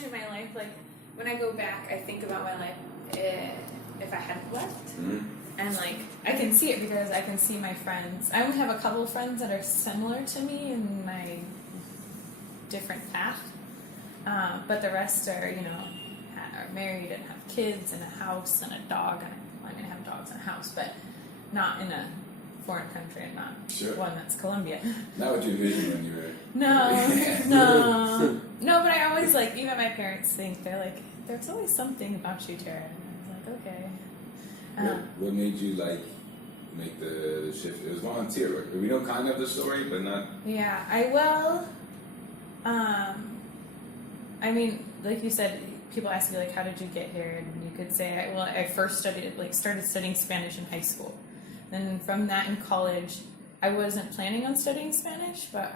imagine my life, like, when I go back, I think about my life if I hadn't left. Mm-hmm. And, like, I can see it because I can see my friends. I only have a couple of friends that are similar to me in my different path. But the rest are, you know, are married and have kids and a house and a dog. And I'm going to have dogs and a house, but not in a foreign country and not one that's Colombia. Not what you envisioned when you were... No, but I always, like, even my parents think, they're like, there's always something about you, Tara. And I was like, okay. What made you, like, make the shift? It was volunteer work. We know kind of the story, but not... Yeah, I mean, like you said, people ask you, like, how did you get here? And you could say, I first started studying Spanish in high school. Then from that in college, I wasn't planning on studying Spanish, but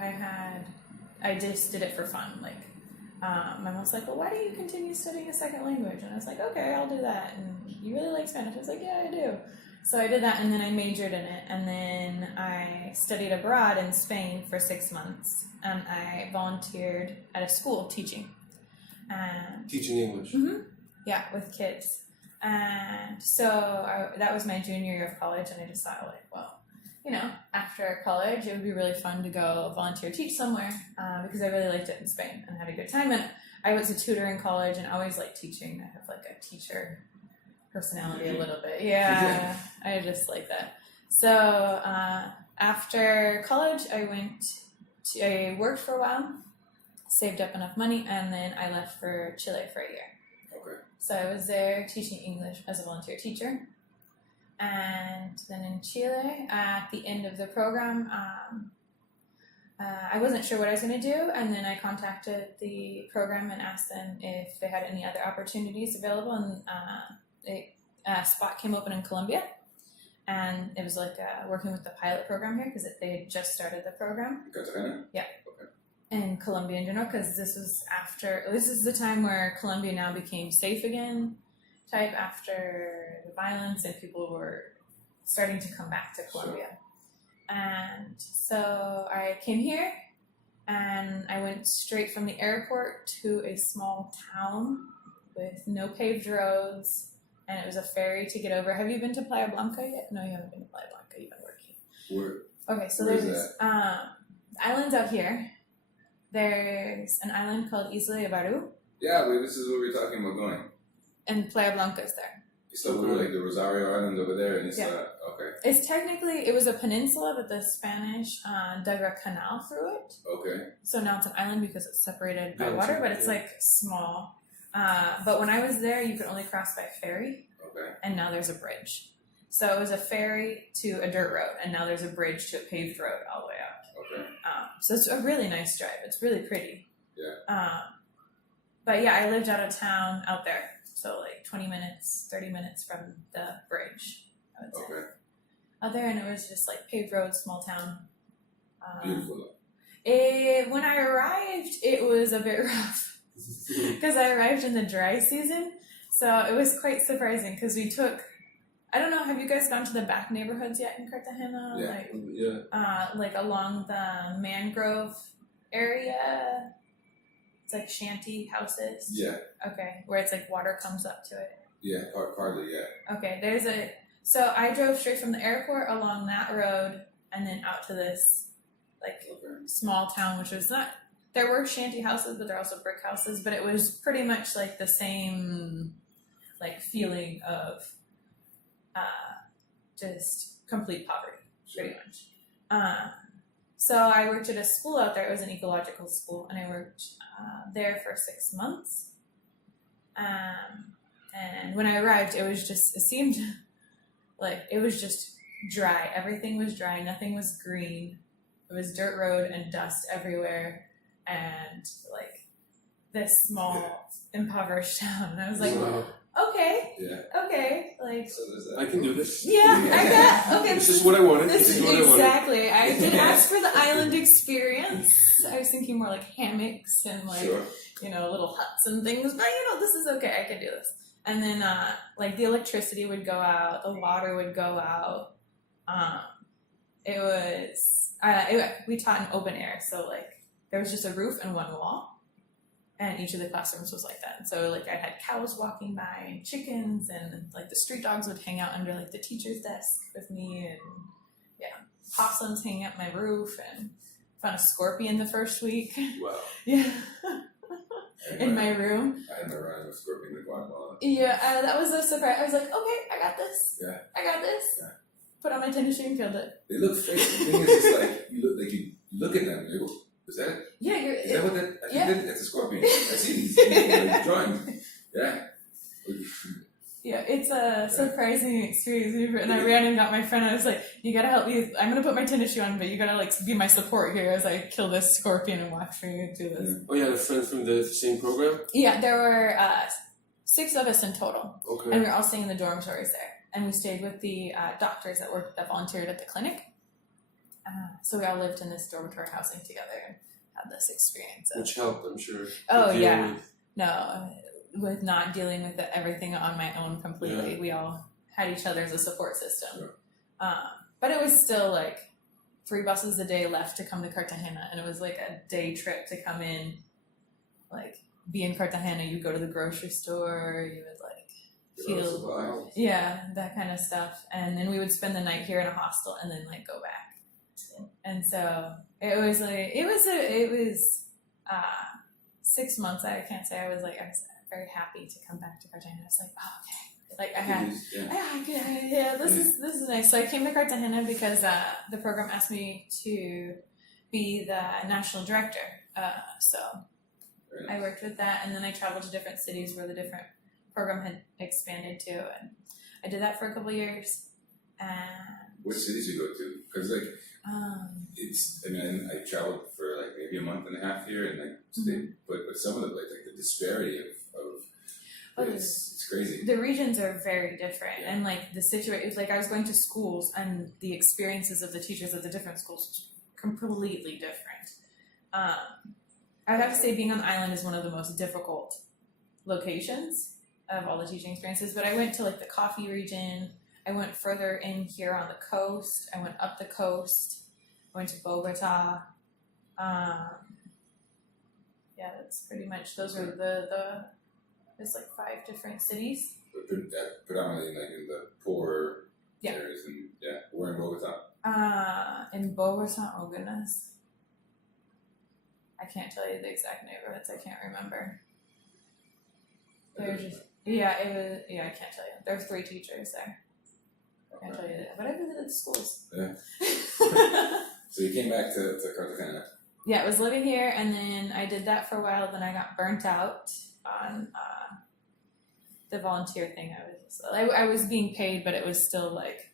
I just did it for fun. Like, my mom was like, well, why don't you continue studying a second language? And I was like, okay, I'll do that. And you really like Spanish? I was like, yeah, I do. So I did that, and then I majored in it. And then I studied abroad in Spain for 6 months, and I volunteered at a school teaching. Teaching English? Mm-hmm. Yeah, with kids. And so that was my junior year of college, and I just thought, like, well, you know, after college, it would be really fun to go volunteer teach somewhere because I really liked it in Spain and had a good time. And I was a tutor in college and always liked teaching. I have, like, a teacher personality a little bit. Yeah, I just like that. So after college, I worked for a while, saved up enough money, and then I left for Chile for a year. Okay. So I was there teaching English as a volunteer teacher. And then in Chile, at the end of the program, I wasn't sure what I was going to do. And then I contacted the program and asked them if they had any other opportunities available. And a spot came open in Colombia. And it was like working with the pilot program here because they had just started the program. Cartagena? Yeah. In Colombia in general, because this is the time where Colombia now became safe again, after the violence, and people were starting to come back to Colombia. Sure. And so I came here, and I went straight from the airport to a small town with no paved roads, and it was a ferry to get over. Have you been to Playa Blanca yet? No, you haven't been to Playa Blanca. You've been working. Where? Okay, so Where's there's islands out here. There's an island called Isla de Baru. Yeah, but this is what we're talking about going. And Playa Blanca is there. So we're like the Rosario Islands over there, and it's okay. It's technically, it was a peninsula, but the Spanish dug a canal through it. Okay. So now it's an island because it's separated by water, but it's like small. But when I was there, you could only cross by ferry. Okay. And now there's a bridge. So it was a ferry to a dirt road, and now there's a bridge to a paved road all the way out. Okay. So it's a really nice drive. It's really pretty. Yeah. But yeah, I lived out of town out there. So like 20 minutes, 30 minutes from the bridge, I would say. Okay. Out there, and it was just like paved roads, small town. Beautiful. When I arrived, it was a bit rough because I arrived in the dry season. So it was quite surprising because we took, I don't know, have you guys gone to the back neighborhoods yet in Cartagena? Yeah. Like along the mangrove area. It's like shanty houses. Yeah. Okay, where it's like water comes up to it. Yeah, partly, yeah. Okay, so I drove straight from the airport along that road and then out to this small town, which was not, there were shanty houses, but there are also brick houses, but it was pretty much like the same like feeling of just complete poverty, pretty much. So I worked at a school out there. It was an ecological school, and I worked there for 6 months. And when I arrived, it seemed like it was just dry. Everything was dry. Nothing was green. It was dirt road and dust everywhere, and like this small, impoverished town. And I was like, okay, like I can do this. Yeah, I got. Okay, this is what I wanted. Exactly. I did ask for the island experience. I was thinking more like hammocks and like little huts and things, but this is okay. I can do this. And then like the electricity would go out, the water would go out. We taught in open air, so like there was just a roof and one wall. And each of the classrooms was like that. And so like I had cows walking by and chickens, and like the street dogs would hang out under like the teacher's desk with me, and yeah, possums hanging out my roof, and found a scorpion the first week. Wow. Yeah. I In remember- my room. I remember running with Scorpion in Guatemala. Yeah, that was a surprise. I was like, okay, I got this. Yeah. I got this. Yeah. Put on my tennis shoe and killed it. They look fake. The thing is, it's like you look at them. And you go, is that? Yeah, Is that what that? I think Yeah. that's a scorpion. I see these drawing. Yeah. yeah, it's a surprising experience. And I ran and got my friend. I was like, you gotta help me. I'm gonna put my tennis shoe on, but you gotta like be my support here as I kill this scorpion and watch me do this. Oh, you had a friend from the same program? Yeah, there were 6 of us in total, Okay. and we were all staying in the dormitories there. And we stayed with the doctors that volunteered at the clinic. So we all lived in this dormitory housing together and had this experience. Which helped, I'm sure. Oh, to deal yeah. with- No, with not dealing with everything on my own completely. Yeah. We all had each other as a support system. Sure. But it was still like 3 buses a day left to come to Cartagena, and it was like a day trip to come in, like be in Cartagena. You go to the grocery store, you would like feel, yeah, that kind of stuff, and then we would spend the night here in a hostel, and then like go back. And so it was like it was 6 months. I can't say I was very happy to come back to Cartagena. I was like, oh, okay, like I had. Yeah, this is nice. So I came to Cartagena because the program asked me to be the national director. So I worked with that, and then I traveled to different cities where the different program had expanded to, and I did that for a couple of years. And Which cities you go to? Because like it's. I mean, I traveled for like maybe a month and a half here, and like stayed, but some of the like the disparity of it's crazy. the regions are very different, Yeah. and like the situation, like I was going to schools, and the experiences of the teachers at the different schools was completely different. I would have to say being on the island is one of the most difficult locations of all the teaching experiences, but I went to like the coffee region. I went further in here on the coast. I went up the coast. I went to Bogota. Yeah, that's pretty much, those are there's like 5 different cities. But predominantly like in the poorer Yeah. areas, and we're in Bogota. In Bogota, oh goodness. I can't tell you the exact neighborhoods, I can't remember. They're just, I can't tell you. There are 3 teachers there. I can't tell you that, but I visited the schools. Yeah. So you came back to Cartagena. Yeah, I was living here, and then I did that for a while. Then I got burnt out on the volunteer thing. I was being paid, but it was still like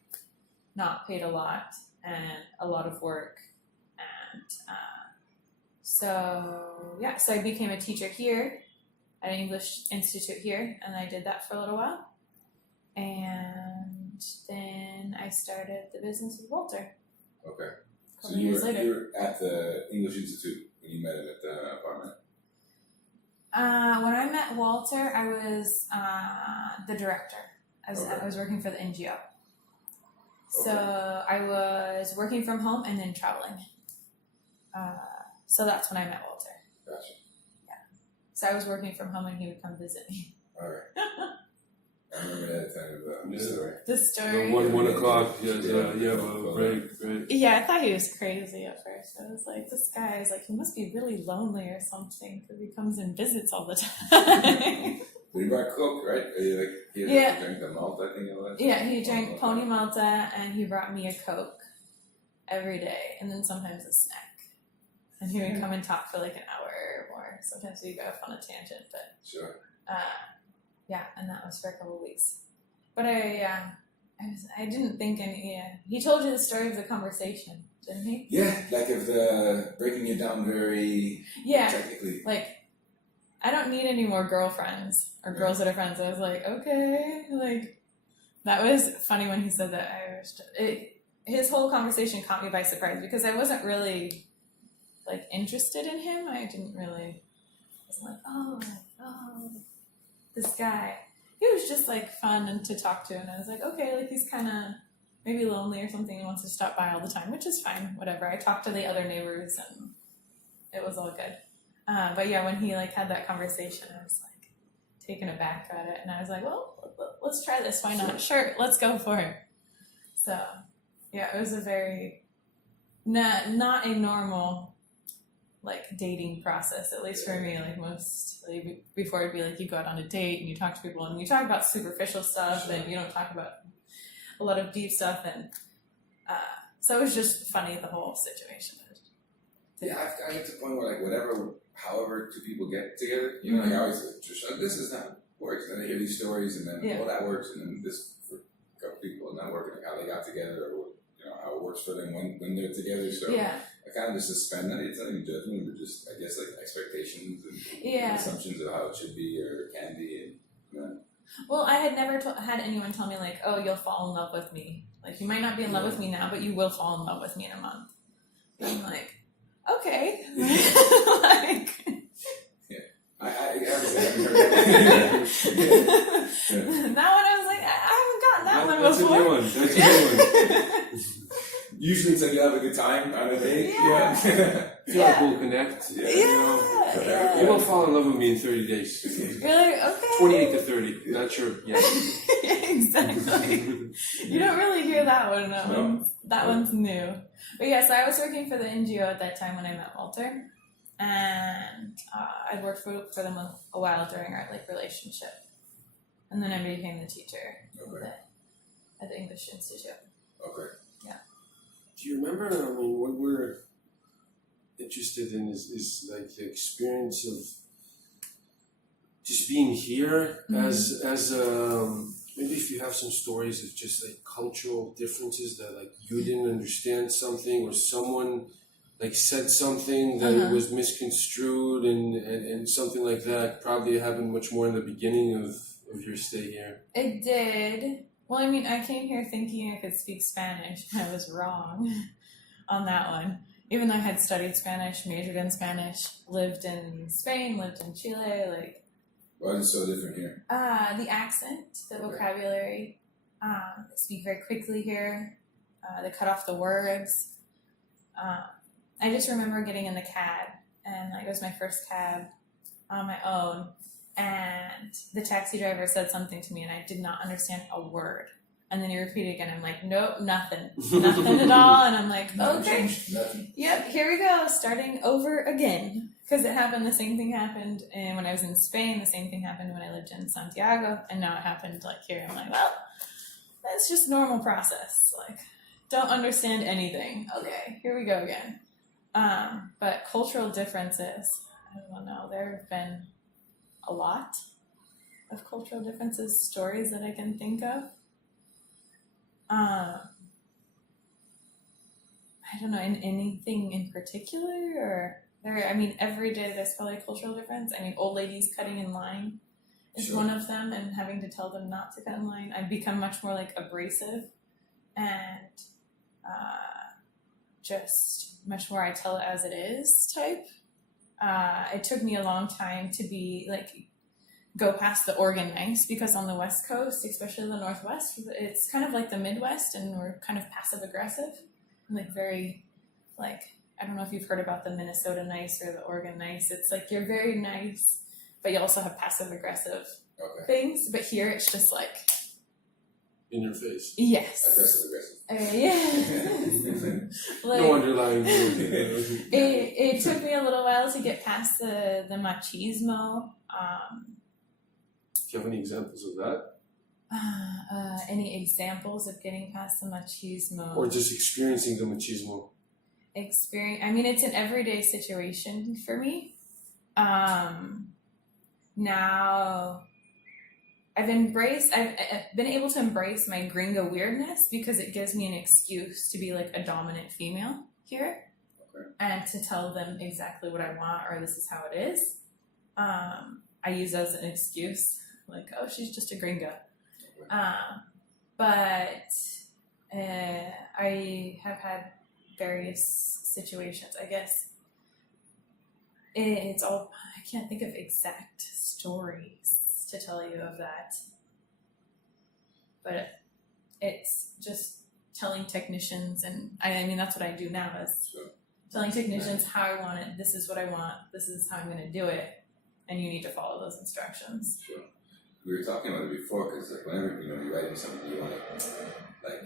not paid a lot and a lot of work, and so I became a teacher here at an English institute here, and I did that for a little while, and then I started the business with Walter. Okay. So Couple years later. you were at the English Institute when you met him at the apartment. When I met Walter, I was the director. I was working for the NGO. So I was working from home and then traveling. So that's when I met Walter. Gotcha. So I was working from home and he would come visit me. All right. I remember that time of the story. The The story. 1 o'clock, you have a break. Yeah, I thought he was crazy at first. I was like, this guy is like, he must be really lonely or something because he comes and visits all the time. But he brought Coke, right? He drank the malt, I think it was. Yeah, he drank Pony Malta and he brought me a Coke every day, and then sometimes a snack. And he would come and talk for like an hour or more. Sometimes we'd go off on a tangent, but Sure. and that was for a couple of weeks. But I didn't think any. Yeah, he told you the story of the conversation, didn't he? Yeah, like of the breaking it down very Yeah, technically. like I don't need any more girlfriends or girls that are friends. I was like, okay, like that was funny when he said that. His whole conversation caught me by surprise because I wasn't really like interested in him. I didn't really. I was like, oh, this guy. He was just like fun and to talk to, and I was like, okay, like he's kind of maybe lonely or something and wants to stop by all the time, which is fine, whatever. I talked to the other neighbors and it was all good. But yeah, when he like had that conversation, I was like taken aback at it, and I was like, well, let's try this. Why not? Sure, let's go for it. So yeah, it was a very not a normal like dating process, at least for me. Like most, like, before it'd be like you go out on a date and you talk to people and you talk about superficial stuff and you don't talk about a lot of deep stuff, and so it was just funny, the whole situation. Yeah, I get to the point where like however two people get together, you know, like I always just like, this is not works, and then I hear these stories, and then well that works, and then this for a couple people not working, like how they got together, or you know how it works for them when they're together. So I kind of just suspend that. It's not even judgment, but just I guess like expectations and assumptions of how it should be or can be, and you know. Well, I had never had anyone tell me like, oh, you'll fall in love with me. Like you might not be in love with me now, but you will fall in love with me in a month. And I'm like, okay. Like, I haven't heard that one I was like, I haven't gotten that one That's before. A new one. That's a new one. Usually it's like you have a good time on a date. Yeah. Feel like we'll connect. Yeah. You know? You will fall in love with me in 30 days. You're like, okay. 28 to 30. Not sure yet. Exactly. You don't really hear that one. No. That one's new. But yeah, so I was working for the NGO at that time when I met Walter, and I'd worked for them a while during our like relationship, and then I became the teacher at the English Institute. Okay. Yeah. Do you remember? I mean, what we're interested in is like the experience of just being here as maybe if you have some stories of just like cultural differences that like you didn't understand something, or someone like said something that it was misconstrued, and something like that probably happened much more in the beginning of your stay here. It did. Well, I mean, I came here thinking I could speak Spanish, and I was wrong on that one. Even though I had studied Spanish, majored in Spanish, lived in Spain, lived in Chile, like. Why is it so different here? The accent, the vocabulary. They speak very quickly here. They cut off the words. I just remember getting in the cab, and like it was my first cab on my own, and the taxi driver said something to me, and I did not understand a word. And then he repeated again. I'm like, nope, nothing at all. And I'm like, okay, yep, here we go, starting over again. Because the same thing happened when I was in Spain, the same thing happened when I lived in Santiago, and now it happened like here. I'm like, well, that's just normal process. Like, don't understand anything. Okay, here we go again. But cultural differences, I don't know, there have been a lot of cultural differences, stories that I can think of. I don't know, in anything in particular, or every day there's probably a cultural difference. I mean, old ladies cutting in line is one of them, and having to tell them not to cut in line. I've become much more like abrasive, and just much more I tell it as it is type. It took me a long time to be like, go past the organ nice, because on the West Coast, especially the Northwest, it's kind of like the Midwest, and we're kind of passive aggressive, and like very, like, I don't know if you've heard about the Minnesota nice or the Oregon nice. It's like you're very nice, but you also have passive aggressive things. But here it's just like in your face. Yes. Aggressive. Yeah. Like, no underlying. it took me a little while to get past the machismo. Do you have any examples of that? Any examples of getting past the machismo? Or just experiencing the machismo? It's an everyday situation for me. Now, I've been able to embrace my gringo weirdness, because it gives me an excuse to be like a dominant female here, and to tell them exactly what I want, or this is how it is. I use that as an excuse, like, oh, she's just a gringo. But I have had various situations, I guess. It's all, I can't think of exact stories to tell you of that. But it's just telling technicians, and I mean, that's what I do now, is telling technicians how I want it, this is what I want, this is how I'm going to do it, and you need to follow those instructions. Sure. We were talking about it before, because like whenever you're writing something, you want to like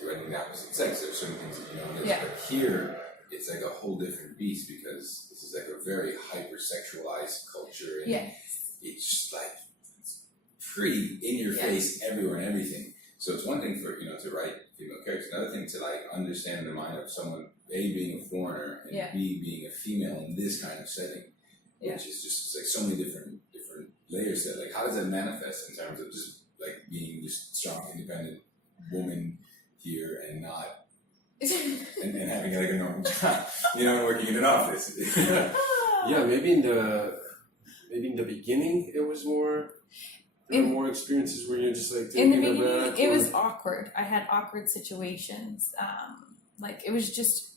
you're writing the opposite sex. There's certain things that you know. Yeah. But here, it's like a whole different beast because this is like a very hypersexualized culture, and Yeah. it's just like it's pretty in your face everywhere and everything. So it's one thing for to write female characters. Another thing to like understand the mind of someone A, being a foreigner, and B, being a female in this kind of setting, which is just it's like so many different layers to it. Like, how does that manifest in terms of just like being this strong, independent woman here and not and having like a normal job, and working in an office? Yeah, maybe in the beginning it was more. There were more experiences where you're just like in the taking beginning, aback. it was awkward. I had awkward situations. Like it was just,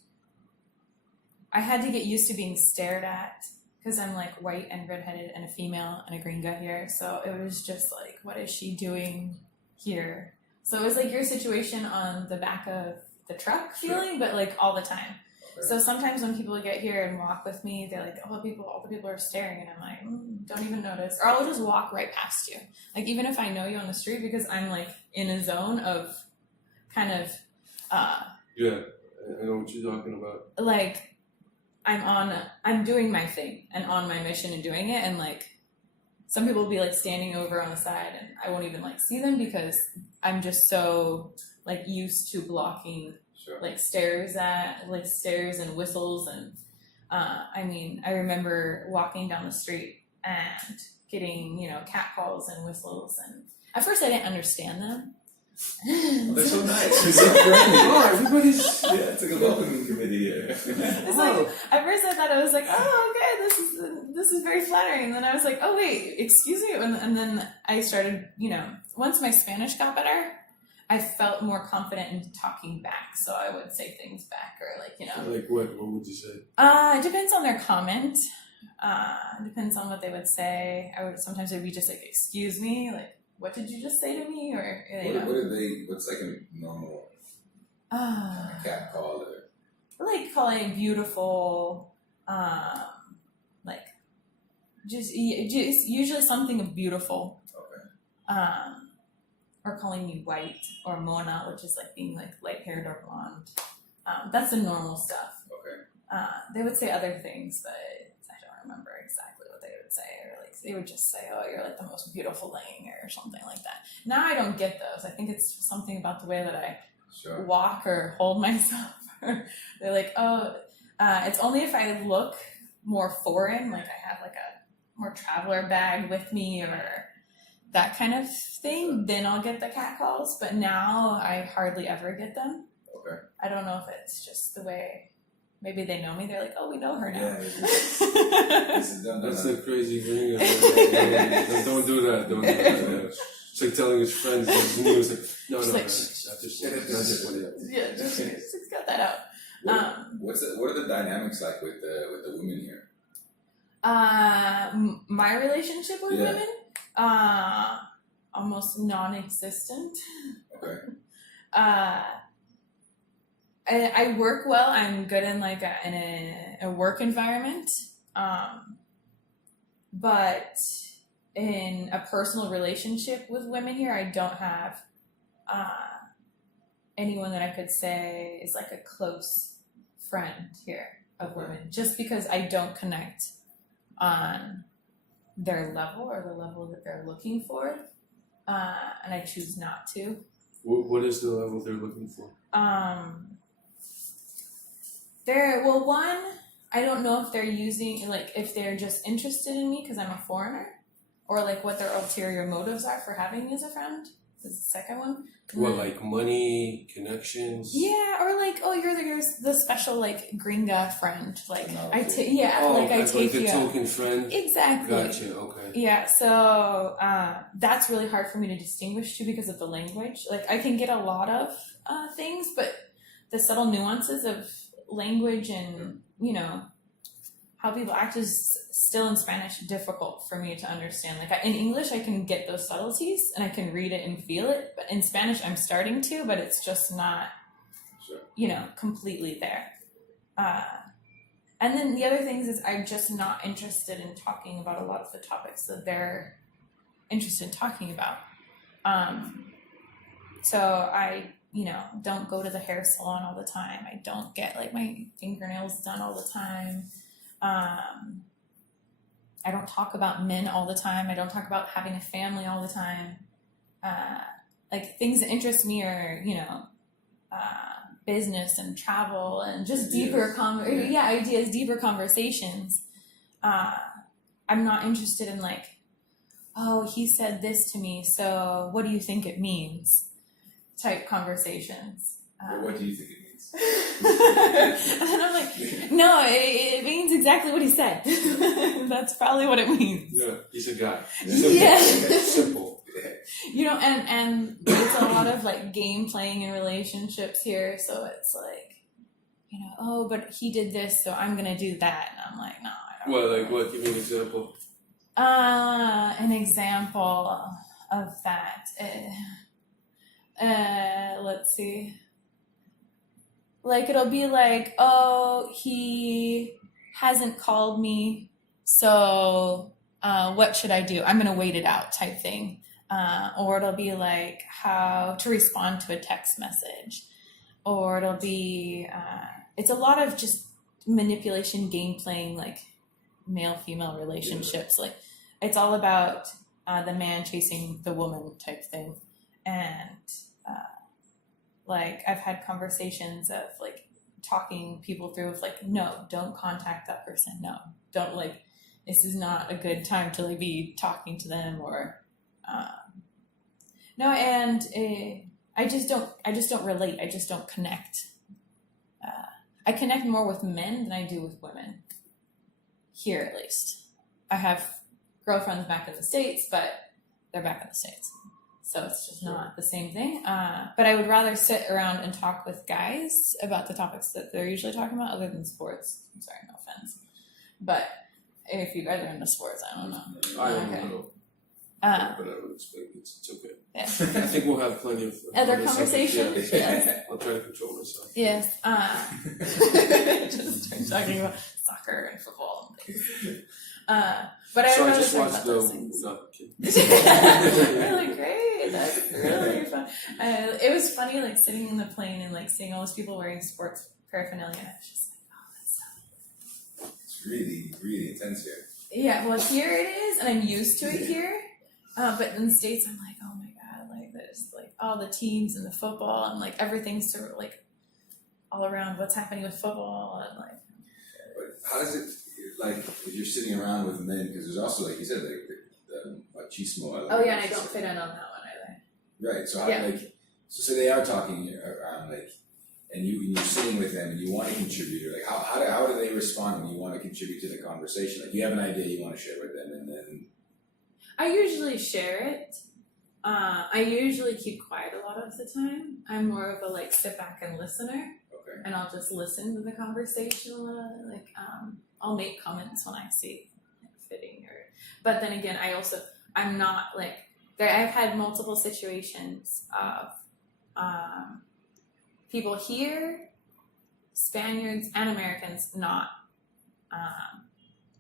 I had to get used to being stared at because I'm like white and redheaded and a female and a gringa here. So it was just like, what is she doing here? So it was like your situation on the back of the truck feeling, but like all the time. So sometimes when people get here and walk with me, they're like, all the people are staring, and I'm like, don't even notice. Or I'll just walk right past you. Like even if I know you on the street, because I'm like in a zone of kind of yeah, I know what you're talking about. Like I'm doing my thing and on my mission and doing it, and like some people will be like standing over on the side and I won't even like see them because I'm just so like used to blocking like stares and whistles, and I mean I remember walking down the street and getting cat calls and whistles, and at first I didn't understand them. They're so nice. They're so friendly. Oh, everybody's it's like a welcoming committee here. It's like at first I thought I was like, oh okay, this is very flattering, and then I was like, oh wait, excuse me, and then I started once my Spanish got better, I felt more confident in talking back, so I would say things back, or Like what? What would you say? It depends on their comment. It depends on what they would say. Sometimes they'd be just like, "Excuse me," like, "What did you just say to me?" Or what are they? What's like a normal cat call? Like calling beautiful, like just usually something beautiful. Okay. Or calling me white or mona, which is like being like light haired or blonde. That's the normal stuff. Okay. They would say other things, but I don't remember exactly what they would say. Or like they would just say, "Oh, you're like the most beautiful thing," or something like that. Now I don't get those. I think it's something about the way that I walk or hold myself. They're like, "Oh, it's only if I look more foreign, like I have like a more traveler bag with me or that kind of thing, then I'll get the cat calls, but now I hardly ever get them." Okay. I don't know if it's just the way, maybe they know me, they're like, "Oh, we know her now." Yeah, that's the crazy thing. Don't do that. Don't do that. It's like telling his friends this news. Like, no, yeah, just got that out. What are the dynamics like with the women here? My relationship with women? Almost non-existent. Okay. I work well. I'm good in like in a work environment. But in a personal relationship with women here, I don't have anyone that I could say is like a close friend here of women, just because I don't connect on their level or the level that they're looking for, and I choose not to. What is the level they're looking for? One, I don't know if they're using, like, if they're just interested in me because I'm a foreigner, or like what their ulterior motives are for having me as a friend. This is the second one. What, like money, connections? Yeah, or like, oh, you're the special like gringa friend. Like I take like you the out. token friend. Exactly. Gotcha. Okay. Yeah, so that's really hard for me to distinguish too because of the language. Like I can get a lot of things, but the subtle nuances of language and how people act is still in Spanish difficult for me to understand. Like in English, I can get those subtleties and I can read it and feel it. But in Spanish, I'm starting to, but it's just not, completely there. And then the other things is I'm just not interested in talking about a lot of the topics that they're interested in talking about. So I, don't go to the hair salon all the time. I don't get like my fingernails done all the time. I don't talk about men all the time. I don't talk about having a family all the time. Like things that interest me are, business and travel and just deeper ideas, deeper conversations. I'm not interested in like, oh, he said this to me, so what do you think it means? Type conversations. Well, what do you think it means? And I'm like, no, it means exactly what he said. That's probably what it means. Yeah, he's a guy. Yeah. Simple. And it's a lot of like game playing in relationships here, so it's like, oh, but he did this, so I'm gonna do that, and I'm like, no, I don't. Well, like what? Give me an example. An example of that. Let's see. Like it'll be like, oh, he hasn't called me, so what should I do? I'm gonna wait it out, type thing. Or it'll be like how to respond to a text message, or it'll be it's a lot of just manipulation, game playing, like male-female relationships. Like it's all about the man chasing the woman type thing. And like I've had conversations of like talking people through of like, no, don't contact that person. No, don't, like, this is not a good time to like be talking to them, or no, and I just don't relate. I just don't connect. I connect more with men than I do with women. Here, at least. I have girlfriends back in the States, but they're back in the States. So it's just not the same thing. But I would rather sit around and talk with guys about the topics that they're usually talking about, other than sports. I'm sorry, no offense. But if you guys are into sports, I don't know. I don't know. But I would expect it's okay. Yeah. I think we'll have plenty of Other conversations? Yeah. I'll try to control myself. Yes. Just start talking about soccer and football and things. But I So I rather just talk watched about the. those things. No, kidding. Really great. That's really fun. It was funny, like sitting in the plane and like seeing all those people wearing sports paraphernalia. And I was just like, oh, that's so. It's really, really intense here. Yeah, well, here it is, and I'm used to it here. But in the States, I'm like, oh my god, like there's like all the teams and the football, and like everything's sort of like all around what's happening with football, and like. But how does it, like, if you're sitting around with men, because there's also, like you said, like the machismo. Oh yeah, and I don't fit in on that one either. Right. So how, Yeah. like, so say they are talking around, like, and you're sitting with them and you want to contribute, or like how do they respond when you want to contribute to the conversation? Like you have an idea you want to share with them, and then I usually share it. I usually keep quiet a lot of the time. I'm more of a like sit back and listener, okay, and I'll just listen to the conversation a lot. Like I'll make comments when I see it fitting, but then again, I'm not like I've had multiple situations of people here, Spaniards and Americans, not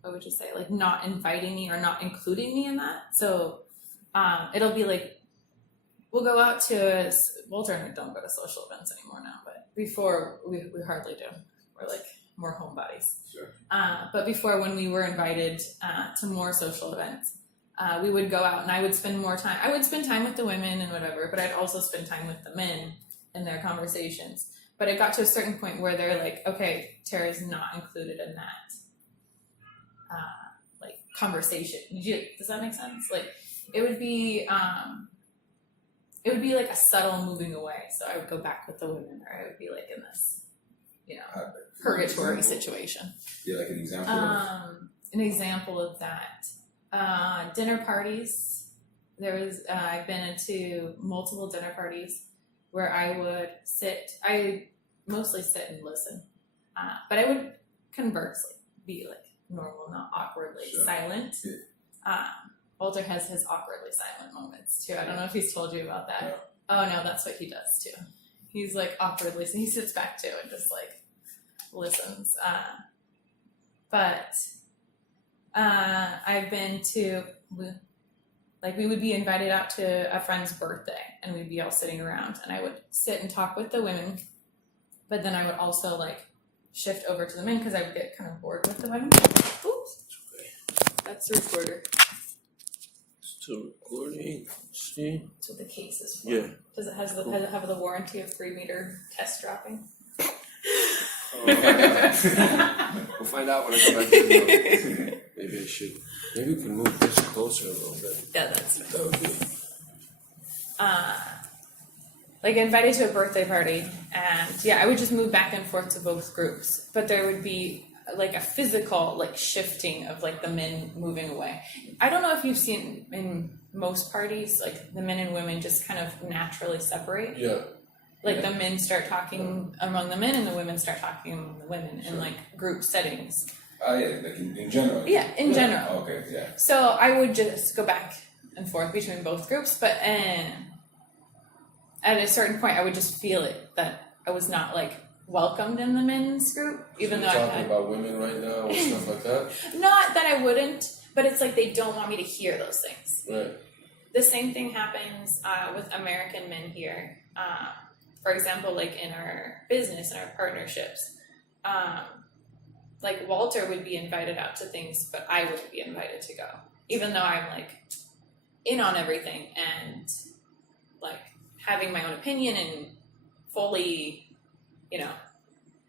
what would you say, like not inviting me or not including me in that. So it'll be like we'll go out to Walter and I don't go to social events anymore now, but before we hardly do. We're like more homebodies. sure, But before, when we were invited to more social events, we would go out and I would spend more time. I would spend time with the women and whatever, but I'd also spend time with the men in their conversations. But it got to a certain point where they're like, okay, Tara's not included in that like conversation. Does that make sense? Like it would be like a subtle moving away. So I would go back with the women, or I would be like in this, purgatory situation. Yeah, like an example. An example of that. Dinner parties. I've been into multiple dinner parties where I would I mostly sit and listen. But I would conversely be like normal, not awkwardly Sure. silent. Yeah. Walter has his awkwardly silent moments too. I don't know if he's told you about that. Yeah. Oh no, that's what he does too. He's like awkwardly, so he sits back too and just like listens. but I've been to, like, we would be invited out to a friend's birthday, and we'd be all sitting around, and I would sit and talk with the women, but then I would also like shift over to the men because I would get kind of bored with the women. Oops, that's the recorder. Still recording. See? That's what the case is for. Yeah. Does it have the warranty of 3 meter test dropping? We'll find out when I come back to the Maybe I should. Maybe we can move this closer a little bit. Yeah, that's right. That would be. Like invited to a birthday party, and yeah, I would just move back and forth to both groups, but there would be like a physical like shifting of like the men moving away. I don't know if you've seen in most parties like the men and women just kind of naturally separate. Yeah. Like the men start talking among the men and the women start talking among the women in Sure. like group settings. Oh yeah, like in general. Yeah, in general. Okay, yeah. So I would just go back and forth between both groups, but at a certain point I would just feel it that I was not like welcomed in the men's group, even So though we're I talking had about women right now and stuff like that. not that I wouldn't, but it's like they don't want me to hear those things. Right. The same thing happens with American men here. For example, like in our business and our partnerships, like Walter would be invited out to things, but I wouldn't be invited to go, even though I'm like in on everything and like having my own opinion and fully,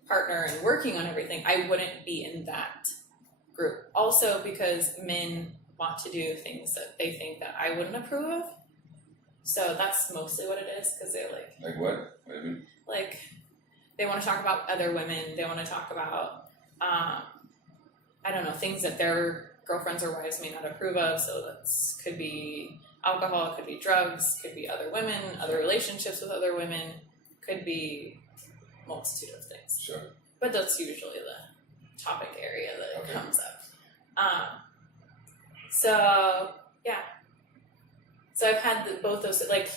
partner and working on everything. I wouldn't be in that group. Also because men want to do things that they think that I wouldn't approve of. So that's mostly what it is, because they're like, Like what? What do you mean? like they want to talk about other women. They want to talk about, I don't know, things that their girlfriends or wives may not approve of. So that could be alcohol, could be drugs, could be other women, other relationships with other women, could be a multitude of things. Sure. But that's usually the topic area that Okay. comes up. So yeah. So I've had both those, like,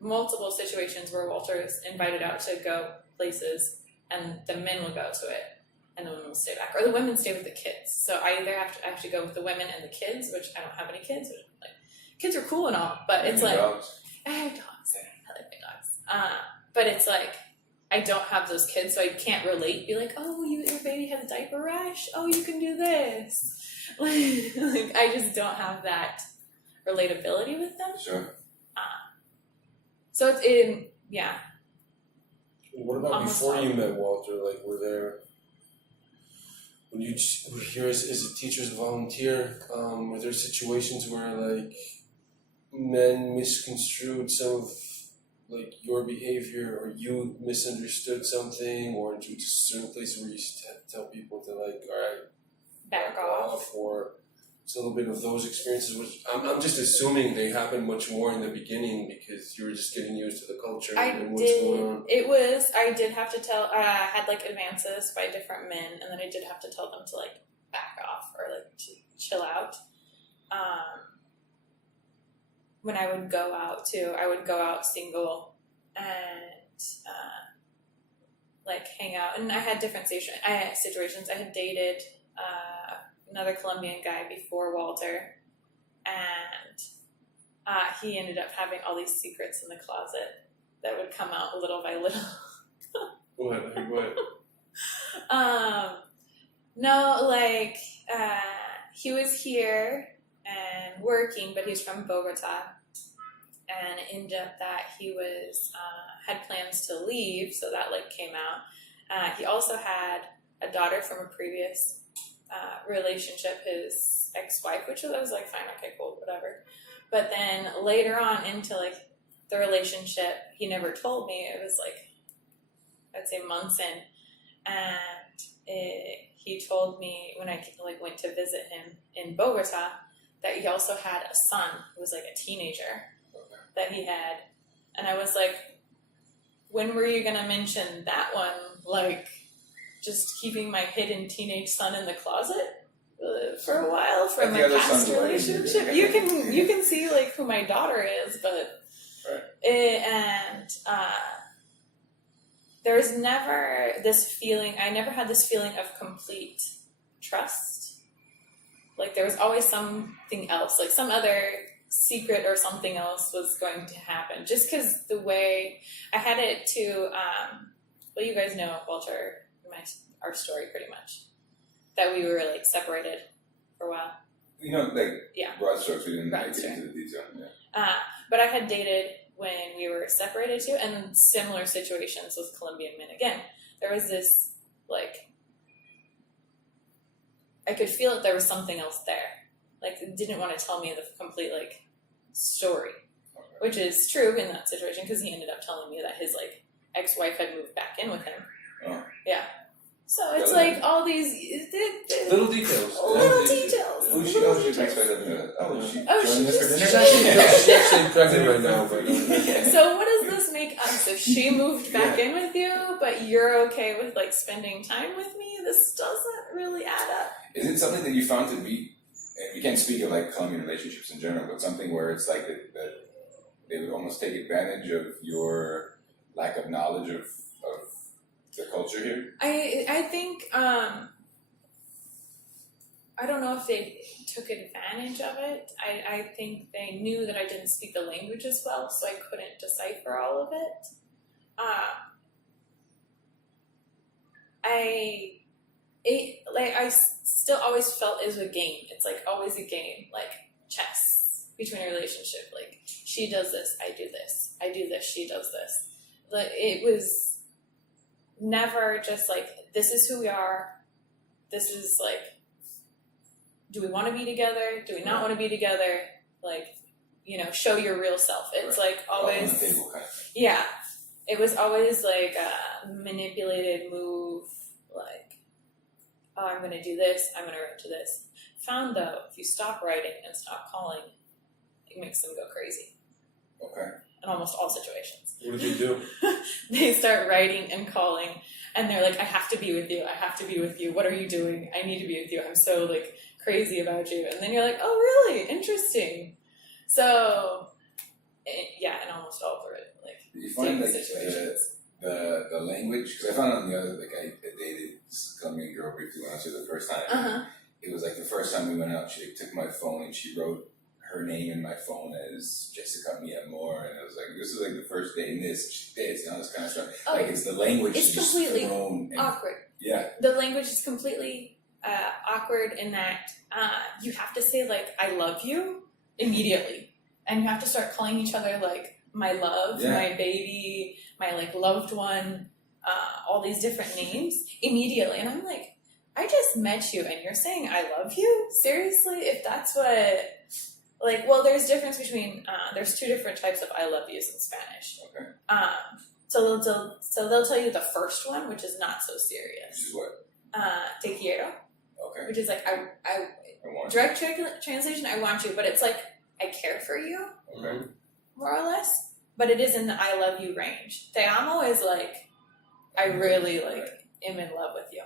multiple situations where Walter is invited out to go places, and the men will go to it, and the women will stay back, or the women stay with the kids. So I either have to go with the women and the kids, which I don't have any kids. Which, like, kids are cool and all, but it's Any like dogs? I have dogs. I like my dogs. But it's like I don't have those kids, so I can't relate. Be like, oh, your baby has a diaper rash. Oh, you can do this. Like I just don't have that relatability with them. Sure. So it's in, yeah. What about Almost before all. you met Walter? Like, were when you were here as a teacher's volunteer, were there situations where like men misconstrued some of like your behavior, or you misunderstood something, or into certain places where you used to tell people to like, all right, Back off. or it's a little bit of those experiences, which I'm just assuming they happened much more in the beginning because you were just getting used to the culture and what's going on. I did have to tell, I had like advances by different men, and then I did have to tell them to like back off or like to chill out. When I would go out too, I would go out single and like hang out. And I had different situations. I had dated another Colombian guy before Walter, and he ended up having all these secrets in the closet that would come out little by little. What? No, like he was here and working, but he's from Bogota, and it ended up that he was had plans to leave, so that like came out. He also had a daughter from a previous relationship, his ex-wife, which I was like, fine, okay, cool, whatever. But then later on into like the relationship, he never told me. It was like, I'd say months in, and he told me when I like went to visit him in Bogota that he also had a son who was like a teenager that he had, and I was like, when were you gonna mention that one? Like, just keeping my hidden teenage son in the closet for a while from Like my the other past sons were in relationship. there. You can see like who my daughter is, but Right. there was never this feeling, I never had this feeling of complete trust. Like there was always something else, like some other secret or something else was going to happen. Just because the way I had it to, well, you guys know, Walter, our story pretty much, that we were like separated for a while. You know, like Yeah. broad strokes, we didn't Broad get strokes. into the detail. Yeah. But I had dated when we were separated too, and similar situations with Colombian men. Again, there was this, like, I could feel that there was something else there. Like, it didn't want to tell me the complete, like, story, Okay. which is true in that situation, because he ended up telling me that his, like, ex-wife had moved back in with him. Oh. Yeah. So it's Really? like all these Little details. little details. Who's she? Oh, she's next to Oh, she Oh, joining us for she's- dinner? She's actually pregnant right now, but So what does this make us? If she moved back in with you, but you're okay with like spending time with me, this doesn't really add up. Is it something that you found to be, and we can't speak of like Colombian relationships in general, but something where it's like that they would almost take advantage of your lack of knowledge of the culture here? I think I don't know if they took advantage of it. I think they knew that I didn't speak the language as well, so I couldn't decipher all of it. I still always felt it was a game. It's like always a game, like chess between a relationship. Like she does this, I do this. I do this, she does this. Like it was never just like, this is who we are. This is like, do we want to be together? Do we not want to be together? Like, you know, show your real self. It's like All on always, the table kind of thing. yeah. It was always like a manipulated move, like, oh, I'm going to do this, I'm going to write to this. Found though, if you stop writing and stop calling, it makes them go crazy Okay. in almost all situations. what did you do? They start writing and calling, and they're like, I have to be with you, I have to be with you, what are you doing? I need to be with you, I'm so like crazy about you. And then you're like, oh really? Interesting. So, yeah, and almost all through it, like, Do you find like situations. the language, because I found on the other, like I dated this Colombian girl briefly when I was here the first time. Uh-huh. It was like the first time we went out, she took my phone and she wrote her name in my phone as Jessica Mi Amor, and I was like, this is like the first day in this, she did, you know, this kind of stuff. Oh, like it's the language it's just completely thrown and, awkward. yeah. The language is completely awkward in that you have to say like I love you immediately, and you have to start calling each other like my love, Yeah. my baby, my like loved one, all these different names immediately. And I'm like, I just met you and you're saying I love you? Seriously? If that's what, like, well, there's difference between there's two different types of I love yous in Spanish. Okay. So they'll tell you the first one, which is not so Which serious. is what? Te quiero, Okay. which is like I I want. direct translation, I want you, but it's like I care for you, Okay. more or less. But it is in the I love you range. Te amo is like I really like am in love with you.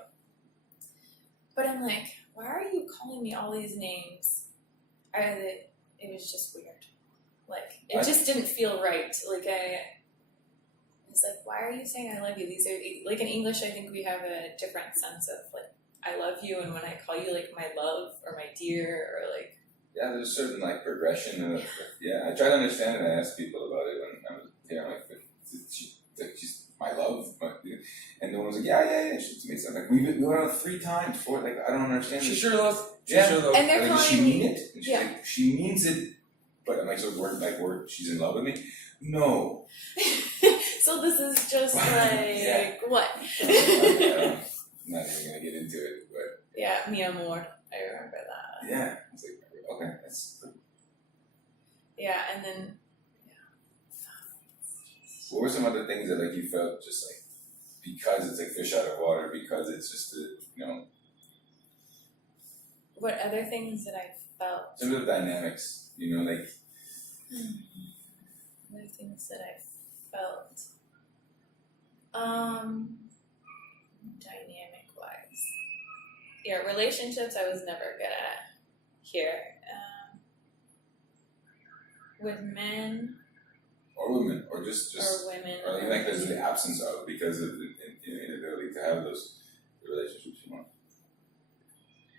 But I'm like, why are you calling me all these names? It was just weird. Like it just didn't feel right. Like I was like, why are you saying I love you? These are like in English. I think we have a different sense of like I love you, and when I call you like my love or my dear or like. Yeah, there's a certain like progression of yeah. I try to understand it and I ask people about it when I was she's my love, but and the one was like, yeah, she made something like we went out 3 times, 4, like I don't understand She this. sure love. She Yeah. sure love. And they're Like, does she calling mean me. it? And she's Yeah. like, she means it, but am I so word she's in love with me? No. So this is just like Yeah. what? I'm not even gonna get into it, but Yeah, mi amor. I remember that. yeah, it's like okay, that's. Yeah, and then What were some other things that like you felt just like because it's like fish out of water, because it's just what other things that I felt? some of the dynamics, like Other things that I felt. Dynamic wise. Yeah, relationships I was never good at here. With men or women, or just or women. or like there's the absence of because of ability to have those relationships you want.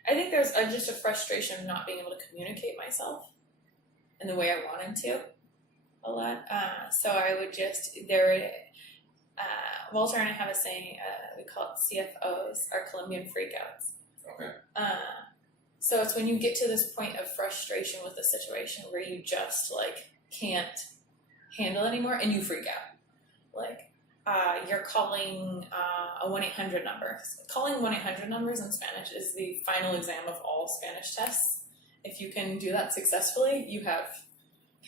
I think there's just a frustration of not being able to communicate myself in the way I wanted to a lot. So I would just, Walter and I have a saying, we call it CFOs, our Colombian freakouts. Okay. So it's when you get to this point of frustration with the situation where you just like can't handle anymore and you freak out. Like you're calling a 1-800 number. Calling 1-800 numbers in Spanish is the final exam of all Spanish tests. If you can do that successfully, you have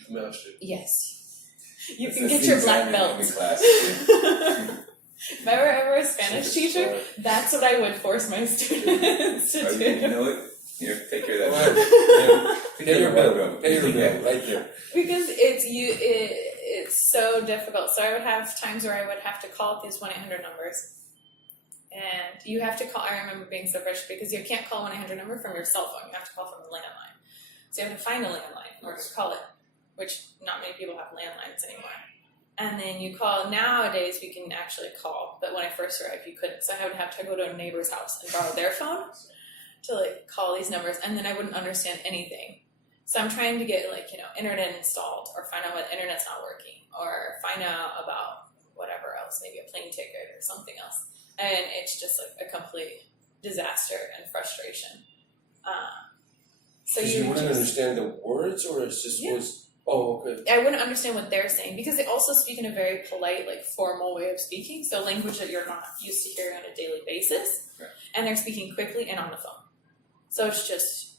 Mastered. yes. You can That's get the your black exam in belt. every class. If I were ever a Spanish teacher, that's what I would force my students to do. You know what? Here, take care of that. Pay your bill. Pay your bill right there. Because it's so difficult. So I would have times where I would have to call these 1-800 numbers. And you have to call, I remember being so frustrated because you can't call 1-800 number from your cell phone. You have to call from a landline. So you have to find a landline in order to call it, which not many people have landlines anymore. And then you call, nowadays we can actually call, but when I first arrived you couldn't. So I would have to go to a neighbor's house and borrow their phone to like call these numbers, and then I wouldn't understand anything. So I'm trying to get like, internet installed, or find out what internet's not working, or find out about whatever else, maybe a plane ticket or something else. And it's just like a complete disaster and frustration. So You wouldn't just, understand the words, or it's just Yeah. was. Oh, okay. I wouldn't understand what they're saying because they also speak in a very polite, like formal way of speaking. So language that you're not used to hearing on a daily basis. Okay. And they're speaking quickly and on the phone. So it's just